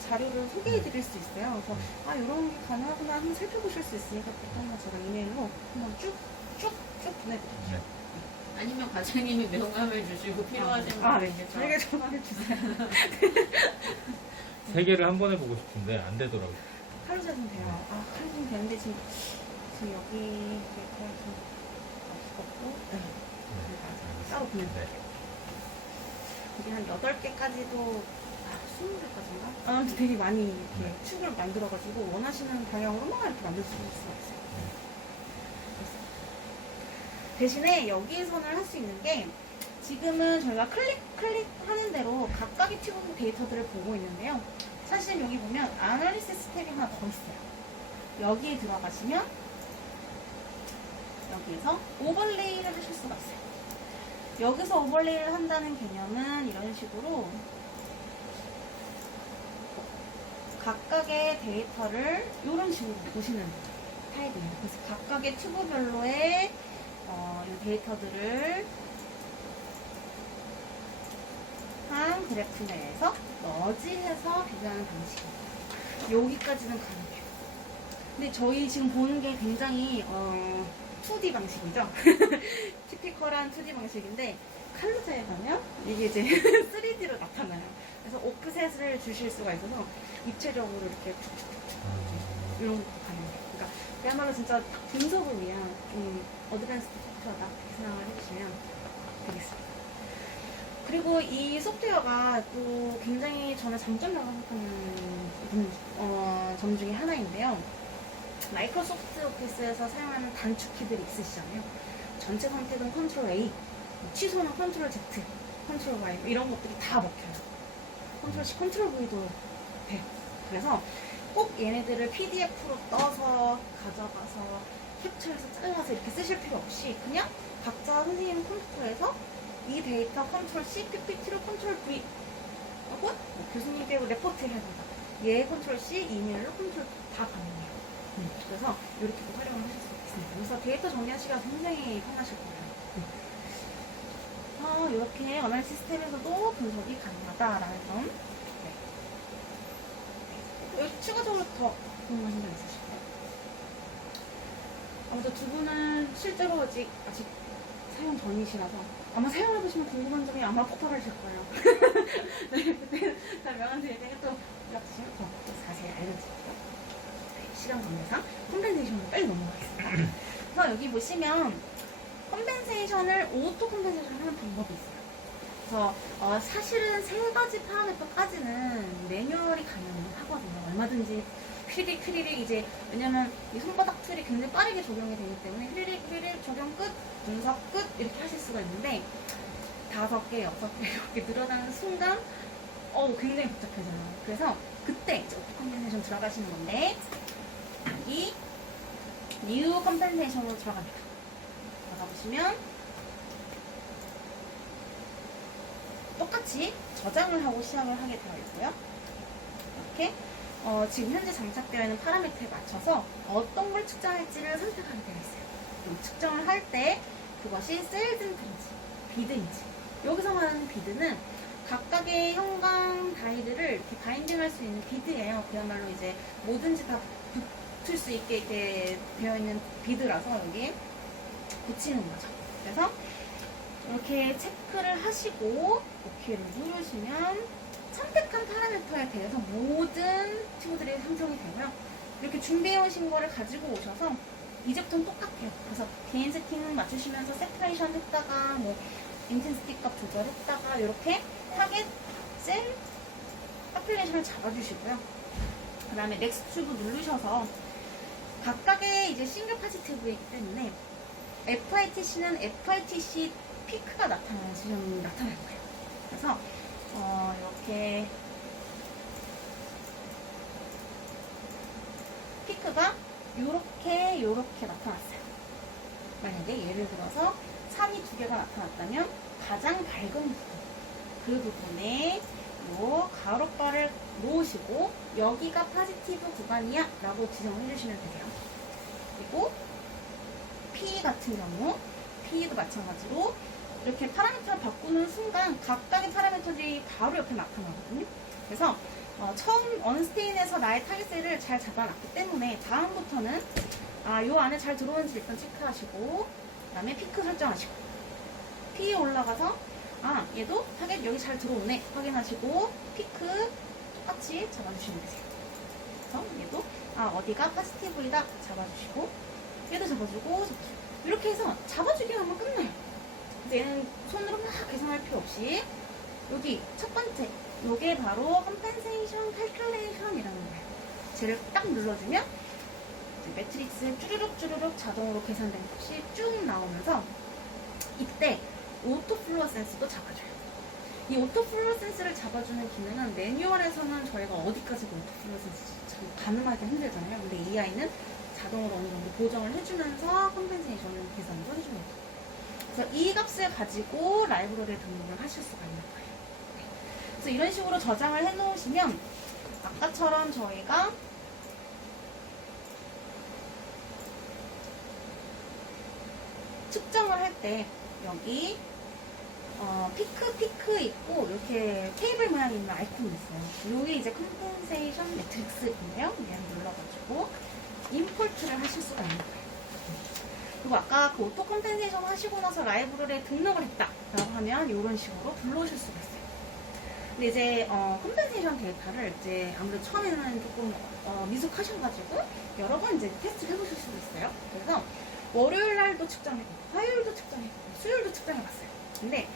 자료를 소개해드릴 수 있어요. 그래서 아 이런 게 가능하구나 한번 살펴보실 수 있으니까 그때 한번 제가 이메일로 한번 쭉쭉 보내드릴게요. 네. 아니면 과장님이 명함을 주시고 필요하신 아, 분이 네. 이제 저에게 전화를 주세요. 3개를 한 번에 보고 싶은데 안 되더라고요. 칼로 재면 돼요. 아, 칼로 재면 되는데 지금 여기 데이터가 좀 없고 네. 따로 보내드릴게요. 네. 이게 한 8개까지도 20개까지인가? 아, 되게 많이 이렇게 축을 만들어가지고 원하시는 방향으로 막 이렇게 만들 수가 있어요. 대신에 여기에서는 할 수 있는 게 지금은 저희가 클릭 하는 대로 각각의 튜브 데이터들을 보고 있는데요. 사실 여기 보면 아날리시스 탭이 하나 더 있어요. 여기에 들어가시면 여기에서 오버레이를 하실 수가 있어요. 여기서 오버레이를 한다는 개념은 이런 식으로 각각의 데이터를 이런 식으로 보시는 타입입니다. 그래서 각각의 튜브별로의 이 데이터들을 한 그래프 내에서 머지해서 비교하는 방식입니다. 여기까지는 가능해요. 근데 저희 지금 보는 게 굉장히 2D 방식이죠. 티피컬한 2D 방식인데 칼로자에 가면 이게 이제 3D로 나타나요. 그래서 오프셋을 주실 수가 있어서 입체적으로 이렇게 이런 것도 가능해요. 그러니까 그야말로 진짜 분석을 위한 어드밴스드 소프트웨어다 이렇게 생각을 해주시면 되겠습니다. 그리고 이 소프트웨어가 또 굉장히 저는 장점이라고 생각하는 점 중에 하나인데요. 마이크로소프트 오피스에서 사용하는 단축키들이 있으시잖아요. 전체 선택은 컨트롤 A, 취소는 컨트롤 Z, 컨트롤 Y 이런 것들이 다 먹혀요. 컨트롤 C, 컨트롤 V도 돼요. 그래서 꼭 얘네들을 PDF로 떠서 가져가서 캡처해서 잘라서 이렇게 쓰실 필요 없이 그냥 각자 선생님 컴퓨터에서 이 데이터 컨트롤 C, PPT로 컨트롤 V 혹은 뭐 교수님께 레포트를 해준다. 얘 컨트롤 C, 이메일로 컨트롤 다 가능해요. 그래서 이렇게도 활용을 하실 수 있습니다. 그래서 데이터 정리하시기가 굉장히 편하실 거예요. 이렇게 언어리 시스템에서도 분석이 가능하다라는 점. 네. 여기 추가적으로 더 궁금하신 점 있으실까요? 아무튼 두 분은 실제로 아직 사용 전이시라서 아마 사용해보시면 궁금한 점이 아마 폭발하실 거예요. 네, 그때 설명을 드릴 테니까 또 연락주시면 더 자세히 알려드릴게요. 네, 시간 관계상 컴펜세이션으로 빨리 넘어가겠습니다. 그래서 여기 보시면 컴펜세이션을 오토 컴펜세이션 하는 방법이 있어요. 그래서 사실은 3가지 파라미터까지는 매뉴얼이 가능하거든요. 얼마든지 휘리릭 이제 왜냐면 이 손바닥 툴이 굉장히 빠르게 적용이 되기 때문에 휘리릭 적용 끝, 분석 끝 이렇게 하실 수가 있는데 5개, 6개 이렇게 늘어나는 순간 굉장히 복잡해져요. 그래서 그때 이제 오토 컴펜세이션 들어가시는 건데 여기 뉴 컴펜세이션으로 들어갑니다. 들어가 보시면 똑같이 저장을 하고 시작을 하게 되어 있고요. 이렇게 지금 현재 장착되어 있는 파라미터에 맞춰서 어떤 걸 측정할지를 선택하게 되어 있어요. 측정을 할 때 그것이 셀든지 비드인지 여기서 말하는 비드는 각각의 형광 다이들을 이렇게 바인딩할 수 있는 비드예요. 그야말로 이제 뭐든지 다 붙을 수 있게 이렇게 되어 있는 비드라서 여기 붙이는 거죠. 그래서 이렇게 체크를 하시고 OK를 누르시면 선택한 파라미터에 대해서 모든 튜브들이 생성이 되고요. 이렇게 준비해 오신 거를 가지고 오셔서 이제부터는 똑같아요. 그래서 개인 세팅 맞추시면서 세퍼레이션 했다가 뭐 인텐시티 값 조절했다가 이렇게 타겟, 셀, 애플레이션을 잡아주시고요. 그 다음에 넥스트 튜브 누르셔서 각각의 이제 싱글 파지티브이기 때문에 FITC는 FITC 피크가 나타날 거예요. 그래서 이렇게 피크가 요렇게 나타났어요. 만약에 예를 들어서 산이 두 개가 나타났다면 가장 밝은 부분, 그 부분에 요 가로바를 놓으시고 여기가 포지티브 구간이야 라고 지정을 해주시면 되세요. 그리고 P 같은 경우 P도 마찬가지로 이렇게 파라미터를 바꾸는 순간 각각의 파라미터들이 바로 옆에 나타나거든요. 그래서 처음 언스테인에서 나의 타겟셀을 잘 잡아놨기 때문에 다음부터는 요 안에 잘 들어오는지 일단 체크하시고 그 다음에 피크 설정하시고 P에 올라가서 얘도 타겟 여기 잘 들어오네 확인하시고 피크 똑같이 잡아주시면 되세요. 그래서 얘도 어디가 포지티브이다 잡아주시고 얘도 잡아주고 이렇게 해서 잡아주기만 하면 끝나요. 얘는 손으로 막 계산할 필요 없이 여기 첫 번째 요게 바로 컴펜세이션 칼큘레이션이라는 거예요. 쟤를 딱 눌러주면 매트릭스 쭈르륵 자동으로 계산된 값이 쭉 나오면서 이때 오토 플루어센스도 잡아줘요. 이 오토 플루어센스를 잡아주는 기능은 매뉴얼에서는 저희가 어디까지 오토 플루어센스 가늠하기 힘들잖아요. 근데 이 아이는 자동으로 어느 정도 보정을 해주면서 컴펜세이션을 계산도 해줍니다. 그래서 이 값을 가지고 라이브러리에 등록을 하실 수가 있는 거예요. 그래서 이런 식으로 저장을 해 놓으시면 아까처럼 저희가 측정을 할 때 여기 피크 있고 이렇게 테이블 모양 있는 아이콘이 있어요. 여기 이제 컴펜세이션 매트릭스인데요. 얘를 눌러가지고 임포트를 하실 수가 있는 거예요. 그리고 아까 그 오토 컴펜세이션 하시고 나서 라이브러리에 등록을 했다 라고 하면 이런 식으로 불러오실 수가 있어요. 근데 이제 컴펜세이션 데이터를 이제 아무래도 처음에는 조금 미숙하셔가지고 여러 번 이제 테스트를 해보실 수도 있어요. 그래서 월요일 날도 측정해보고 화요일도 측정해보고 수요일도 측정해봤어요. 근데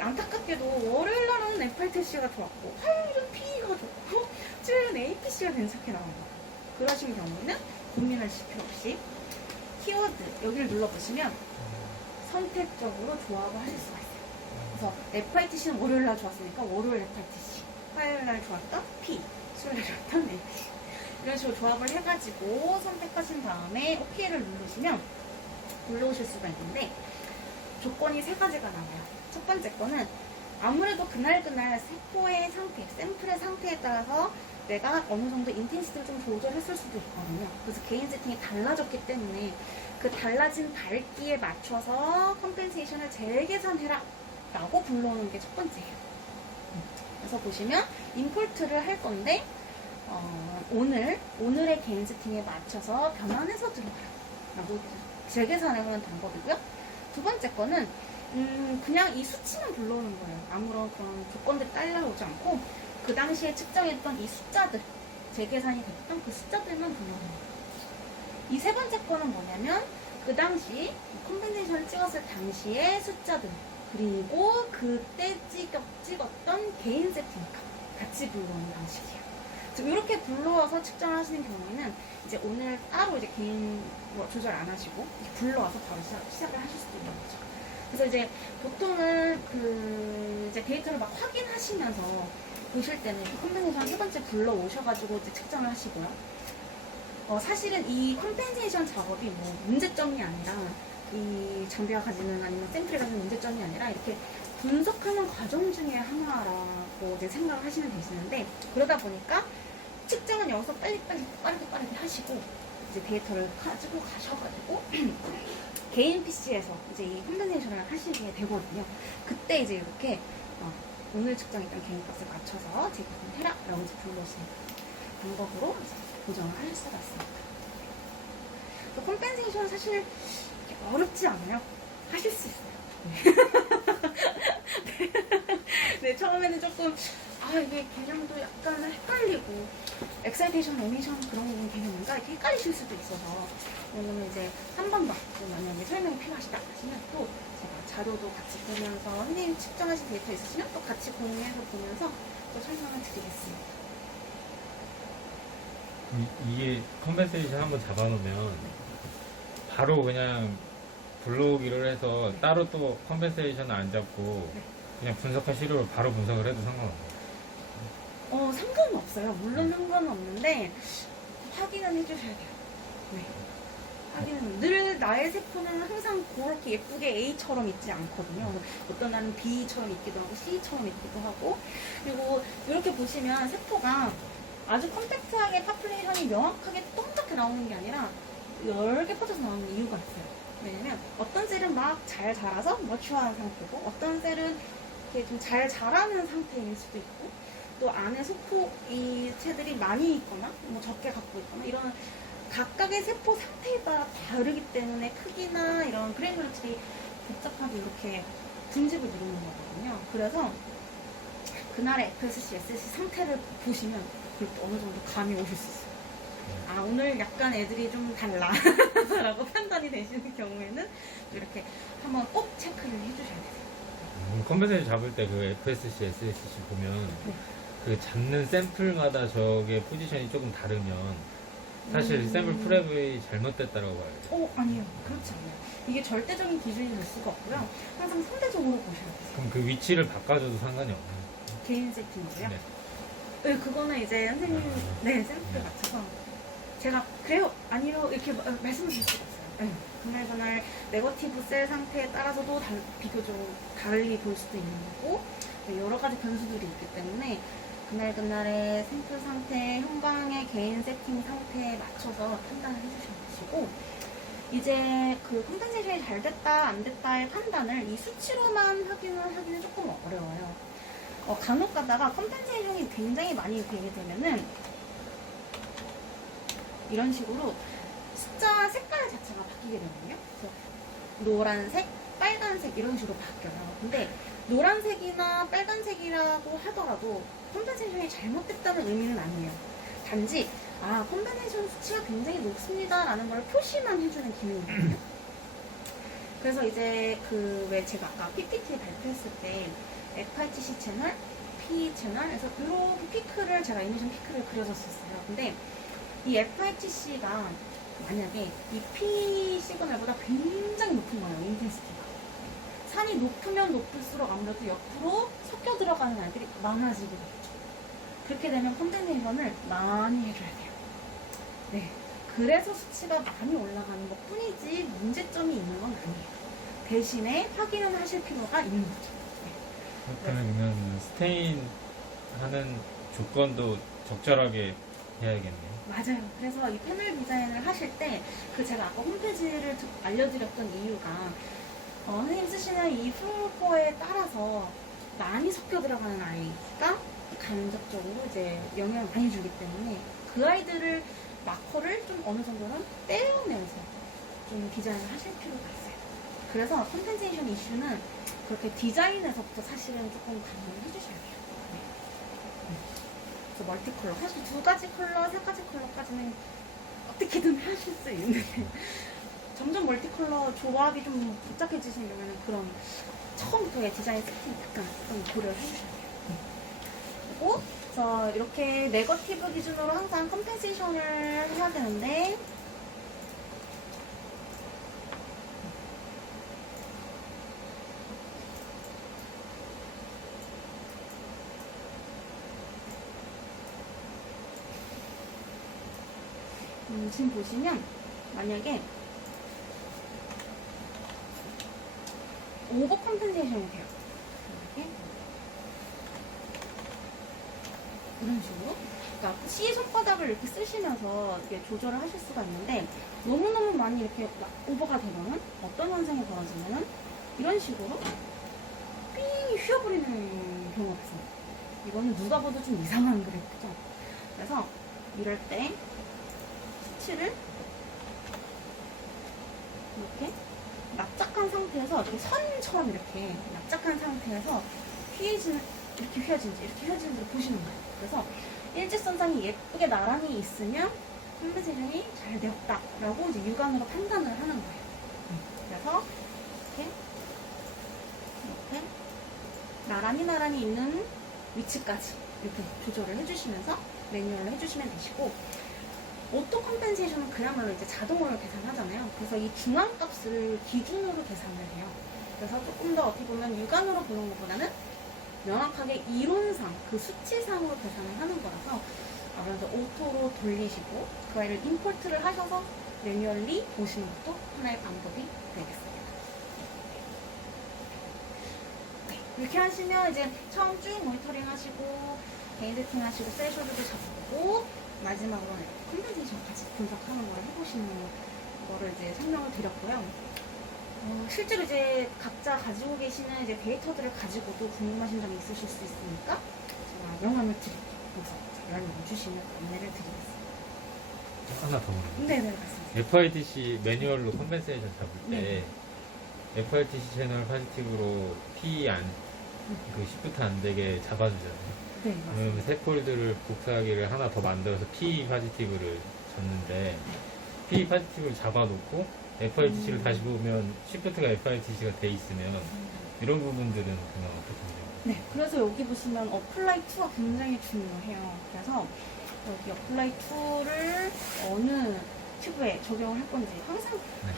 안타깝게도 월요일 날은 FRTC가 좋았고 화요일은 PE가 좋고 수요일은 APC가 괜찮게 나온 거예요. 그러신 경우에는 고민하실 필요 없이 키워드 여기를 눌러보시면 선택적으로 조합을 하실 수가 있어요. 그래서 FITC는 월요일 날 좋았으니까 월요일 FITC, 화요일 날 좋았던 P, 수요일 날 좋았던 APC 이런 식으로 조합을 해가지고 선택하신 다음에 OK를 누르시면 올라오실 수가 있는데 조건이 세 가지가 나와요. 첫 번째 거는 아무래도 그날그날 세포의 상태, 샘플의 상태에 따라서 내가 어느 정도 인텐시티를 좀 조절했을 수도 있거든요. 그래서 개인 세팅이 달라졌기 때문에 그 달라진 밝기에 맞춰서 컴펜세이션을 재계산해라 라고 불러오는 게 첫 번째예요. 그래서 보시면 임포트를 할 건데 오늘의 개인 세팅에 맞춰서 변환해서 들어가요 라고 재계산해보는 방법이고요. 두 번째 거는 그냥 이 수치만 불러오는 거예요. 아무런 그런 조건들이 따라오지 않고 그 당시에 측정했던 이 숫자들, 재계산이 됐던 그 숫자들만 불러오는 거예요. 이 세 번째 거는 뭐냐면 그 당시 컴펜세이션을 찍었을 당시의 숫자들 그리고 그때 찍었던 개인 세팅값 같이 불러오는 방식이에요. 이렇게 불러와서 측정을 하시는 경우에는 이제 오늘 따로 이제 개인 조절 안 하시고 불러와서 바로 시작을 하실 수도 있는 거죠. 그래서 이제 보통은 이제 데이터를 막 확인하시면서 보실 때는 컴펜세이션 세 번째 불러오셔가지고 이제 측정을 하시고요. 사실은 이 컴펜세이션 작업이 뭐 문제점이 아니라 이 장비가 가지는 아니면 샘플이 가지는 문제점이 아니라 이렇게 분석하는 과정 중에 하나라고 이제 생각을 하시면 되시는데 그러다 보니까 측정은 여기서 빠르게 하시고 이제 데이터를 가지고 가셔가지고 개인 PC에서 이제 이 컴펜세이션을 하시게 되거든요. 그때 이제 이렇게 오늘 측정했던 개인 값을 맞춰서 재계산해라 라고 이제 불러오시는 방법으로 이제 보정을 하실 수가 있습니다. 그래서 컴펜세이션은 사실 어렵지 않아요. 하실 수 있어요. 네, 처음에는 조금 이게 개념도 약간 헷갈리고 엑사이테이션, 오미션 그런 부분 개념인가 이렇게 헷갈리실 수도 있어서 오늘 이제 한 번 더 만약에 설명이 필요하시다 하시면 또 제가 자료도 같이 보면서 선생님이 측정하신 데이터 있으시면 또 같이 공유해서 보면서 또 설명을 드리겠습니다. 이게 컴펜세이션 한번 잡아놓으면 바로 그냥 불러오기를 해서 따로 또 컴펜세이션을 안 잡고 그냥 분석할 시료를 바로 분석을 해도 상관없어요. 상관은 없어요. 물론 상관은 없는데 확인은 해주셔야 돼요. 네. 하기는 늘 나의 세포는 항상 그렇게 예쁘게 A처럼 있지 않거든요. 어떤 날은 B처럼 있기도 하고 C처럼 있기도 하고, 그리고 이렇게 보시면 세포가 아주 컴팩트하게 파퓰레이션이 명확하게 동작해 나오는 게 아니라 여러 개 퍼져서 나오는 이유가 있어요. 왜냐면 어떤 셀은 막 잘 자라서 머추어한 상태고, 어떤 셀은 이렇게 좀 잘 자라는 상태일 수도 있고, 또 안에 소포 이체들이 많이 있거나 뭐 적게 갖고 있거나, 이런 각각의 세포 상태에 따라 다르기 때문에 크기나 이런 그래놀들이 복잡하게 이렇게 분집을 이루는 거거든요. 그래서 그날의 FSC, SSC 상태를 보시면 어느 정도 감이 오실 수 있어요. 아, 오늘 약간 애들이 좀 달라 라고 판단이 되시는 경우에는 이렇게 한번 꼭 체크를 해주셔야 돼요. 컴퓨터에서 잡을 때 그 FSC, SSC 보면 그 잡는 샘플마다 저게 포지션이 조금 다르면 사실 샘플 프랩이 잘못됐다라고 봐야 돼요. 아니에요. 그렇지 않아요. 이게 절대적인 기준이 될 수가 없고요. 항상 상대적으로 보셔야 돼요. 그럼 그 위치를 바꿔줘도 상관이 없나요? 개인 세팅이고요. 네. 네, 그거는 이제 선생님, 샘플에 맞춰서 제가 그래요, 아니요 이렇게 말씀을 드릴 수가 없어요. 네. 그날 네거티브 셀 상태에 따라서도 비교적 다르게 볼 수도 있는 거고, 여러 가지 변수들이 있기 때문에 그날의 샘플 상태, 형광의 개인 세팅 상태에 맞춰서 판단을 해주셔야 되시고, 이제 그 컴펜세이션이 잘 됐다 안 됐다의 판단을 이 수치로만 확인을 하기는 조금 어려워요. 간혹 가다가 컴펜세이션이 굉장히 많이 되게 되면은 이런 식으로 숫자 색깔 자체가 바뀌게 되거든요. 그래서 노란색, 빨간색 이런 식으로 바뀌어요. 근데 노란색이나 빨간색이라고 하더라도 컴펜세이션이 잘못됐다는 의미는 아니에요. 단지 컴펜세이션 수치가 굉장히 높습니다 라는 걸 표시만 해주는 기능이거든요. 그래서 이제 왜 제가 아까 PPT 발표했을 때 FITC 채널, P 채널에서 이렇게 피크를, 제가 애니메이션 피크를 그려줬었어요. 근데 이 FITC가 만약에 이 P 시그널보다 굉장히 높은 거예요, 인텐시티가. 산이 높으면 높을수록 아무래도 옆으로 섞여 들어가는 아이들이 많아지게 되겠죠. 그렇게 되면 컴펜세이션을 많이 해줘야 돼요. 네. 그래서 수치가 많이 올라가는 것 뿐이지 문제점이 있는 건 아니에요. 대신에 확인을 하실 필요가 있는 거죠. 그러면 스테인 하는 조건도 적절하게 해야겠네요. 맞아요. 그래서 이 패널 디자인을 하실 때 제가 아까 홈페이지를 알려드렸던 이유가 선생님 쓰시는 이 플로어에 따라서 많이 섞여 들어가는 아이가 간접적으로 이제 영향을 많이 주기 때문에 그 아이들을 마커를 좀 어느 정도는 떼어내서 좀 디자인을 하실 필요가 있어요. 그래서 컴펜세이션 이슈는 그렇게 디자인에서부터 사실은 조금 감안을 해주셔야 돼요. 네. 그래서 멀티컬러, 사실 2가지 컬러, 3가지 컬러까지는 어떻게든 하실 수 있는데 점점 멀티컬러 조합이 좀 복잡해지시는 경우에는 그런 처음부터의 디자인 세팅 약간 좀 고려를 해주셔야 돼요. 그리고 그래서 이렇게 네거티브 기준으로 항상 컴펜세이션을 해야 되는데, 지금 보시면 만약에 오버 컴펜세이션이 돼요. 이렇게 이런 식으로. 그러니까 C 손바닥을 이렇게 쓰시면서 이렇게 조절을 하실 수가 있는데, 너무너무 많이 이렇게 오버가 되면은 어떤 현상이 벌어지면은 이런 식으로 삥 휘어버리는 경우가 있습니다. 이거는 누가 봐도 좀 이상한 그래프죠. 그래서 이럴 때 수치를 이렇게 납작한 상태에서 이렇게 선처럼 이렇게 납작한 상태에서 이렇게 휘어지는지 보시는 거예요. 그래서 일직선상이 예쁘게 나란히 있으면 컴펜세이션이 잘 되었다라고 이제 육안으로 판단을 하는 거예요. 그래서 이렇게 나란히 있는 위치까지 이렇게 조절을 해주시면서 매뉴얼로 해주시면 되시고, 오토 컴펜세이션은 그야말로 이제 자동으로 계산하잖아요. 그래서 이 중앙값을 기준으로 계산을 해요. 그래서 조금 더 어떻게 보면 육안으로 보는 것보다는 명확하게 이론상 그 수치상으로 계산을 하는 거라서, 그래서 오토로 돌리시고 그 아이를 임포트를 하셔서 매뉴얼리 보시는 것도 하나의 방법이 되겠습니다. 네, 이렇게 하시면 이제 처음 쭉 모니터링 하시고 개인 세팅 하시고 세션도 잡고 마지막으로는 컴pen세이션까지 분석하는 걸 해보시는 거를 이제 설명을 드렸고요. 실제로 이제 각자 가지고 계시는 이제 데이터들을 가지고도 궁금하신 점이 있으실 수 있으니까 제가 명함을 드릴게요. 그래서 연락 주시면 안내를 드리겠습니다. 하나 더 물어볼게요. 네네, 맞습니다. FITC 매뉴얼로 컴pen세이션 잡을 때 네. FITC 채널 파지티브로 P 그 시프트 안 되게 잡아주잖아요. 네, 맞습니다. 그러면 새 폴드를 복사하기를 하나 더 만들어서 P 파지티브를 줬는데 P 파지티브를 잡아놓고 FITC를 다시 보면 시프트가 FITC가 돼 있으면 이런 부분들은 그냥 어떻게 돼요? 네, 그래서 여기 보시면 어플라이 2가 굉장히 중요해요. 그래서 여기 어플라이 2를 어느 튜브에 적용을 할 건지 항상 네.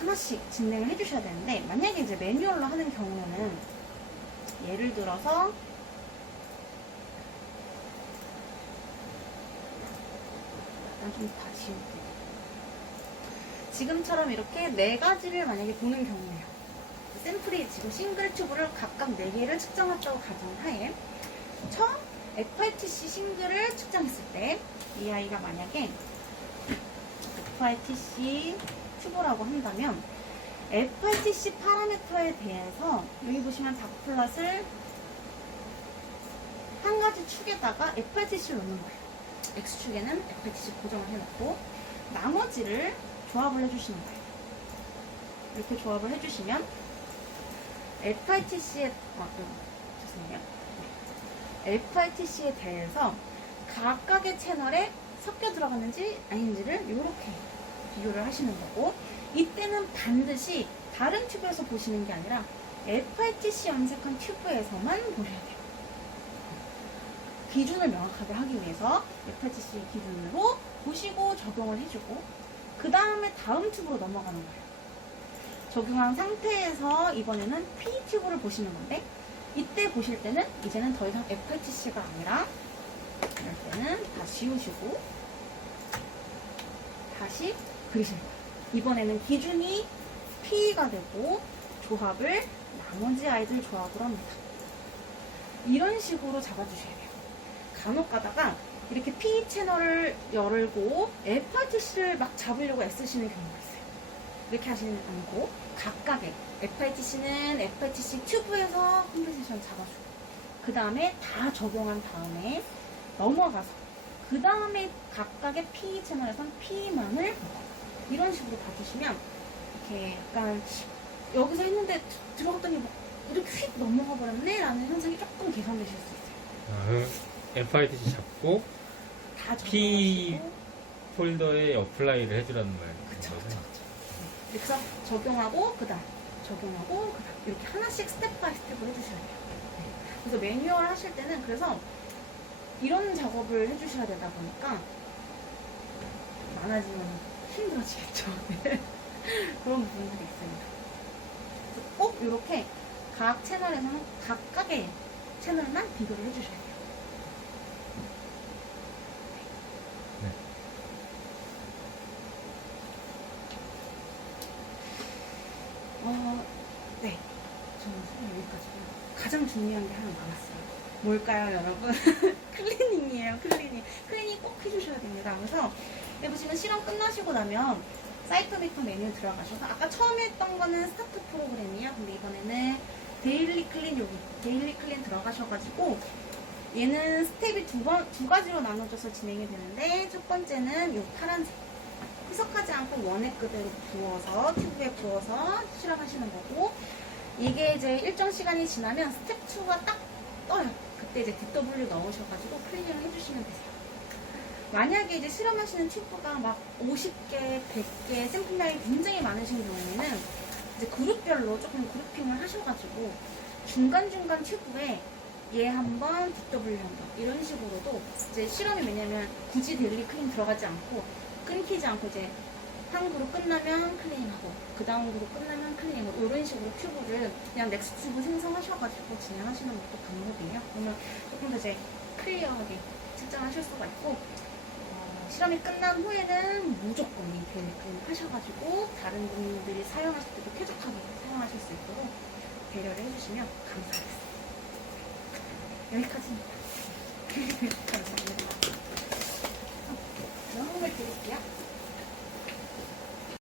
하나씩 진행을 해주셔야 되는데, 만약에 이제 매뉴얼로 하는 경우에는 예를 들어서 일단 좀 다 지울게요. 지금처럼 이렇게 4가지를 만약에 보는 경우에요. 샘플이 지금 싱글 튜브를 각각 4개를 측정했다고 가정하에 처음 FITC 싱글을 측정했을 때 이 아이가 만약에 FITC 튜브라고 한다면 FITC 파라미터에 대해서 여기 보시면 닥플롯을 한 가지 축에다가 FITC를 넣는 거예요. X축에는 FITC 고정을 해놓고 나머지를 조합을 해주시는 거예요. 이렇게 조합을 해주시면 FITC에 죄송해요. FITC에 대해서 각각의 채널에 섞여 들어갔는지 아닌지를 이렇게 비교를 하시는 거고, 이때는 반드시 다른 튜브에서 보시는 게 아니라 FITC 염색한 튜브에서만 보셔야 돼요. 기준을 명확하게 하기 위해서 FITC 기준으로 보시고 적용을 해주고 그 다음에 다음 튜브로 넘어가는 거예요. 적용한 상태에서 이번에는 P 튜브를 보시는 건데, 이때 보실 때는 이제는 더 이상 FITC가 아니라 이럴 때는 다 지우시고 다시 그리시는 거예요. 이번에는 기준이 P가 되고 조합을 나머지 아이들 조합으로 합니다. 이런 식으로 잡아주셔야 돼요. 간혹 가다가 이렇게 P 채널을 열고 FITC를 막 잡으려고 애쓰시는 경우가 있어요. 이렇게 하시는 않고 각각의 FITC는 FITC 튜브에서 컴pen세이션 잡아주고 그 다음에 다 적용한 다음에 넘어가서 그 다음에 각각의 P 채널에선 P만을 보고 이런 식으로 봐주시면 이렇게 약간 여기서 했는데 들어갔더니 뭐 이렇게 휙 넘어가 버렸네 라는 현상이 조금 개선되실 수 있어요. FITC 잡고 다 P 적용하시고 폴더에 어플라이를 해주라는 말. 그쵸. 그래서 적용하고 그다음 적용하고 그다음 이렇게 하나씩 스텝 바이 스텝을 해주셔야 돼요. 그래서 매뉴얼 하실 때는 그래서 이런 작업을 해주셔야 되다 보니까 많아지면 힘들어지겠죠. 그런 부분들이 있습니다. 그래서 꼭 이렇게 각 채널에서는 각각의 채널만 비교를 해주셔야 돼요. 네. 저는 사실 여기까지고요. 가장 중요한 게 하나 남았어요. 뭘까요, 여러분? 클리닝이에요, 클리닝. 클리닝 꼭 해주셔야 됩니다. 그래서 여기 보시면 실험 끝나시고 나면 사이토메터 메뉴 들어가셔서 아까 처음에 했던 거는 스타트 프로그램이에요. 근데 이번에는 데일리 클린 여기 데일리 클린 들어가셔가지고 얘는 스텝이 두 가지로 나눠져서 진행이 되는데 첫 번째는 이 파란색 희석하지 않고 원액 그대로 부어서 튜브에 부어서 실험하시는 거고, 이게 이제 일정 시간이 지나면 스텝 2가 딱 떠요. 그때 이제 DW 넣으셔가지고 클리닝을 해주시면 되세요. 만약에 이제 실험하시는 튜브가 막 50개, 100개 샘플량이 굉장히 많으신 경우에는 이제 그룹별로 조금 그룹핑을 하셔가지고 중간중간 튜브에 얘 한번, DW 한번 이런 식으로도 이제 실험이 왜냐면 굳이 데일리 클린 들어가지 않고 끊기지 않고 이제 한 그룹 끝나면 클리닝하고 그 다음 그룹 끝나면 클리닝하고 이런 식으로 튜브를 그냥 넥스트 튜브 생성하셔가지고 진행하시는 것도 방법이에요. 그러면 조금 더 이제 클리어하게 측정하실 수가 있고 실험이 끝난 후에는 무조건 이 교육을 하셔가지고 다른 분들이 사용하실 때도 쾌적하게 사용하실 수 있도록 배려를 해주시면 감사하겠습니다. 여기까지입니다. 감사합니다. 너무 드릴게요.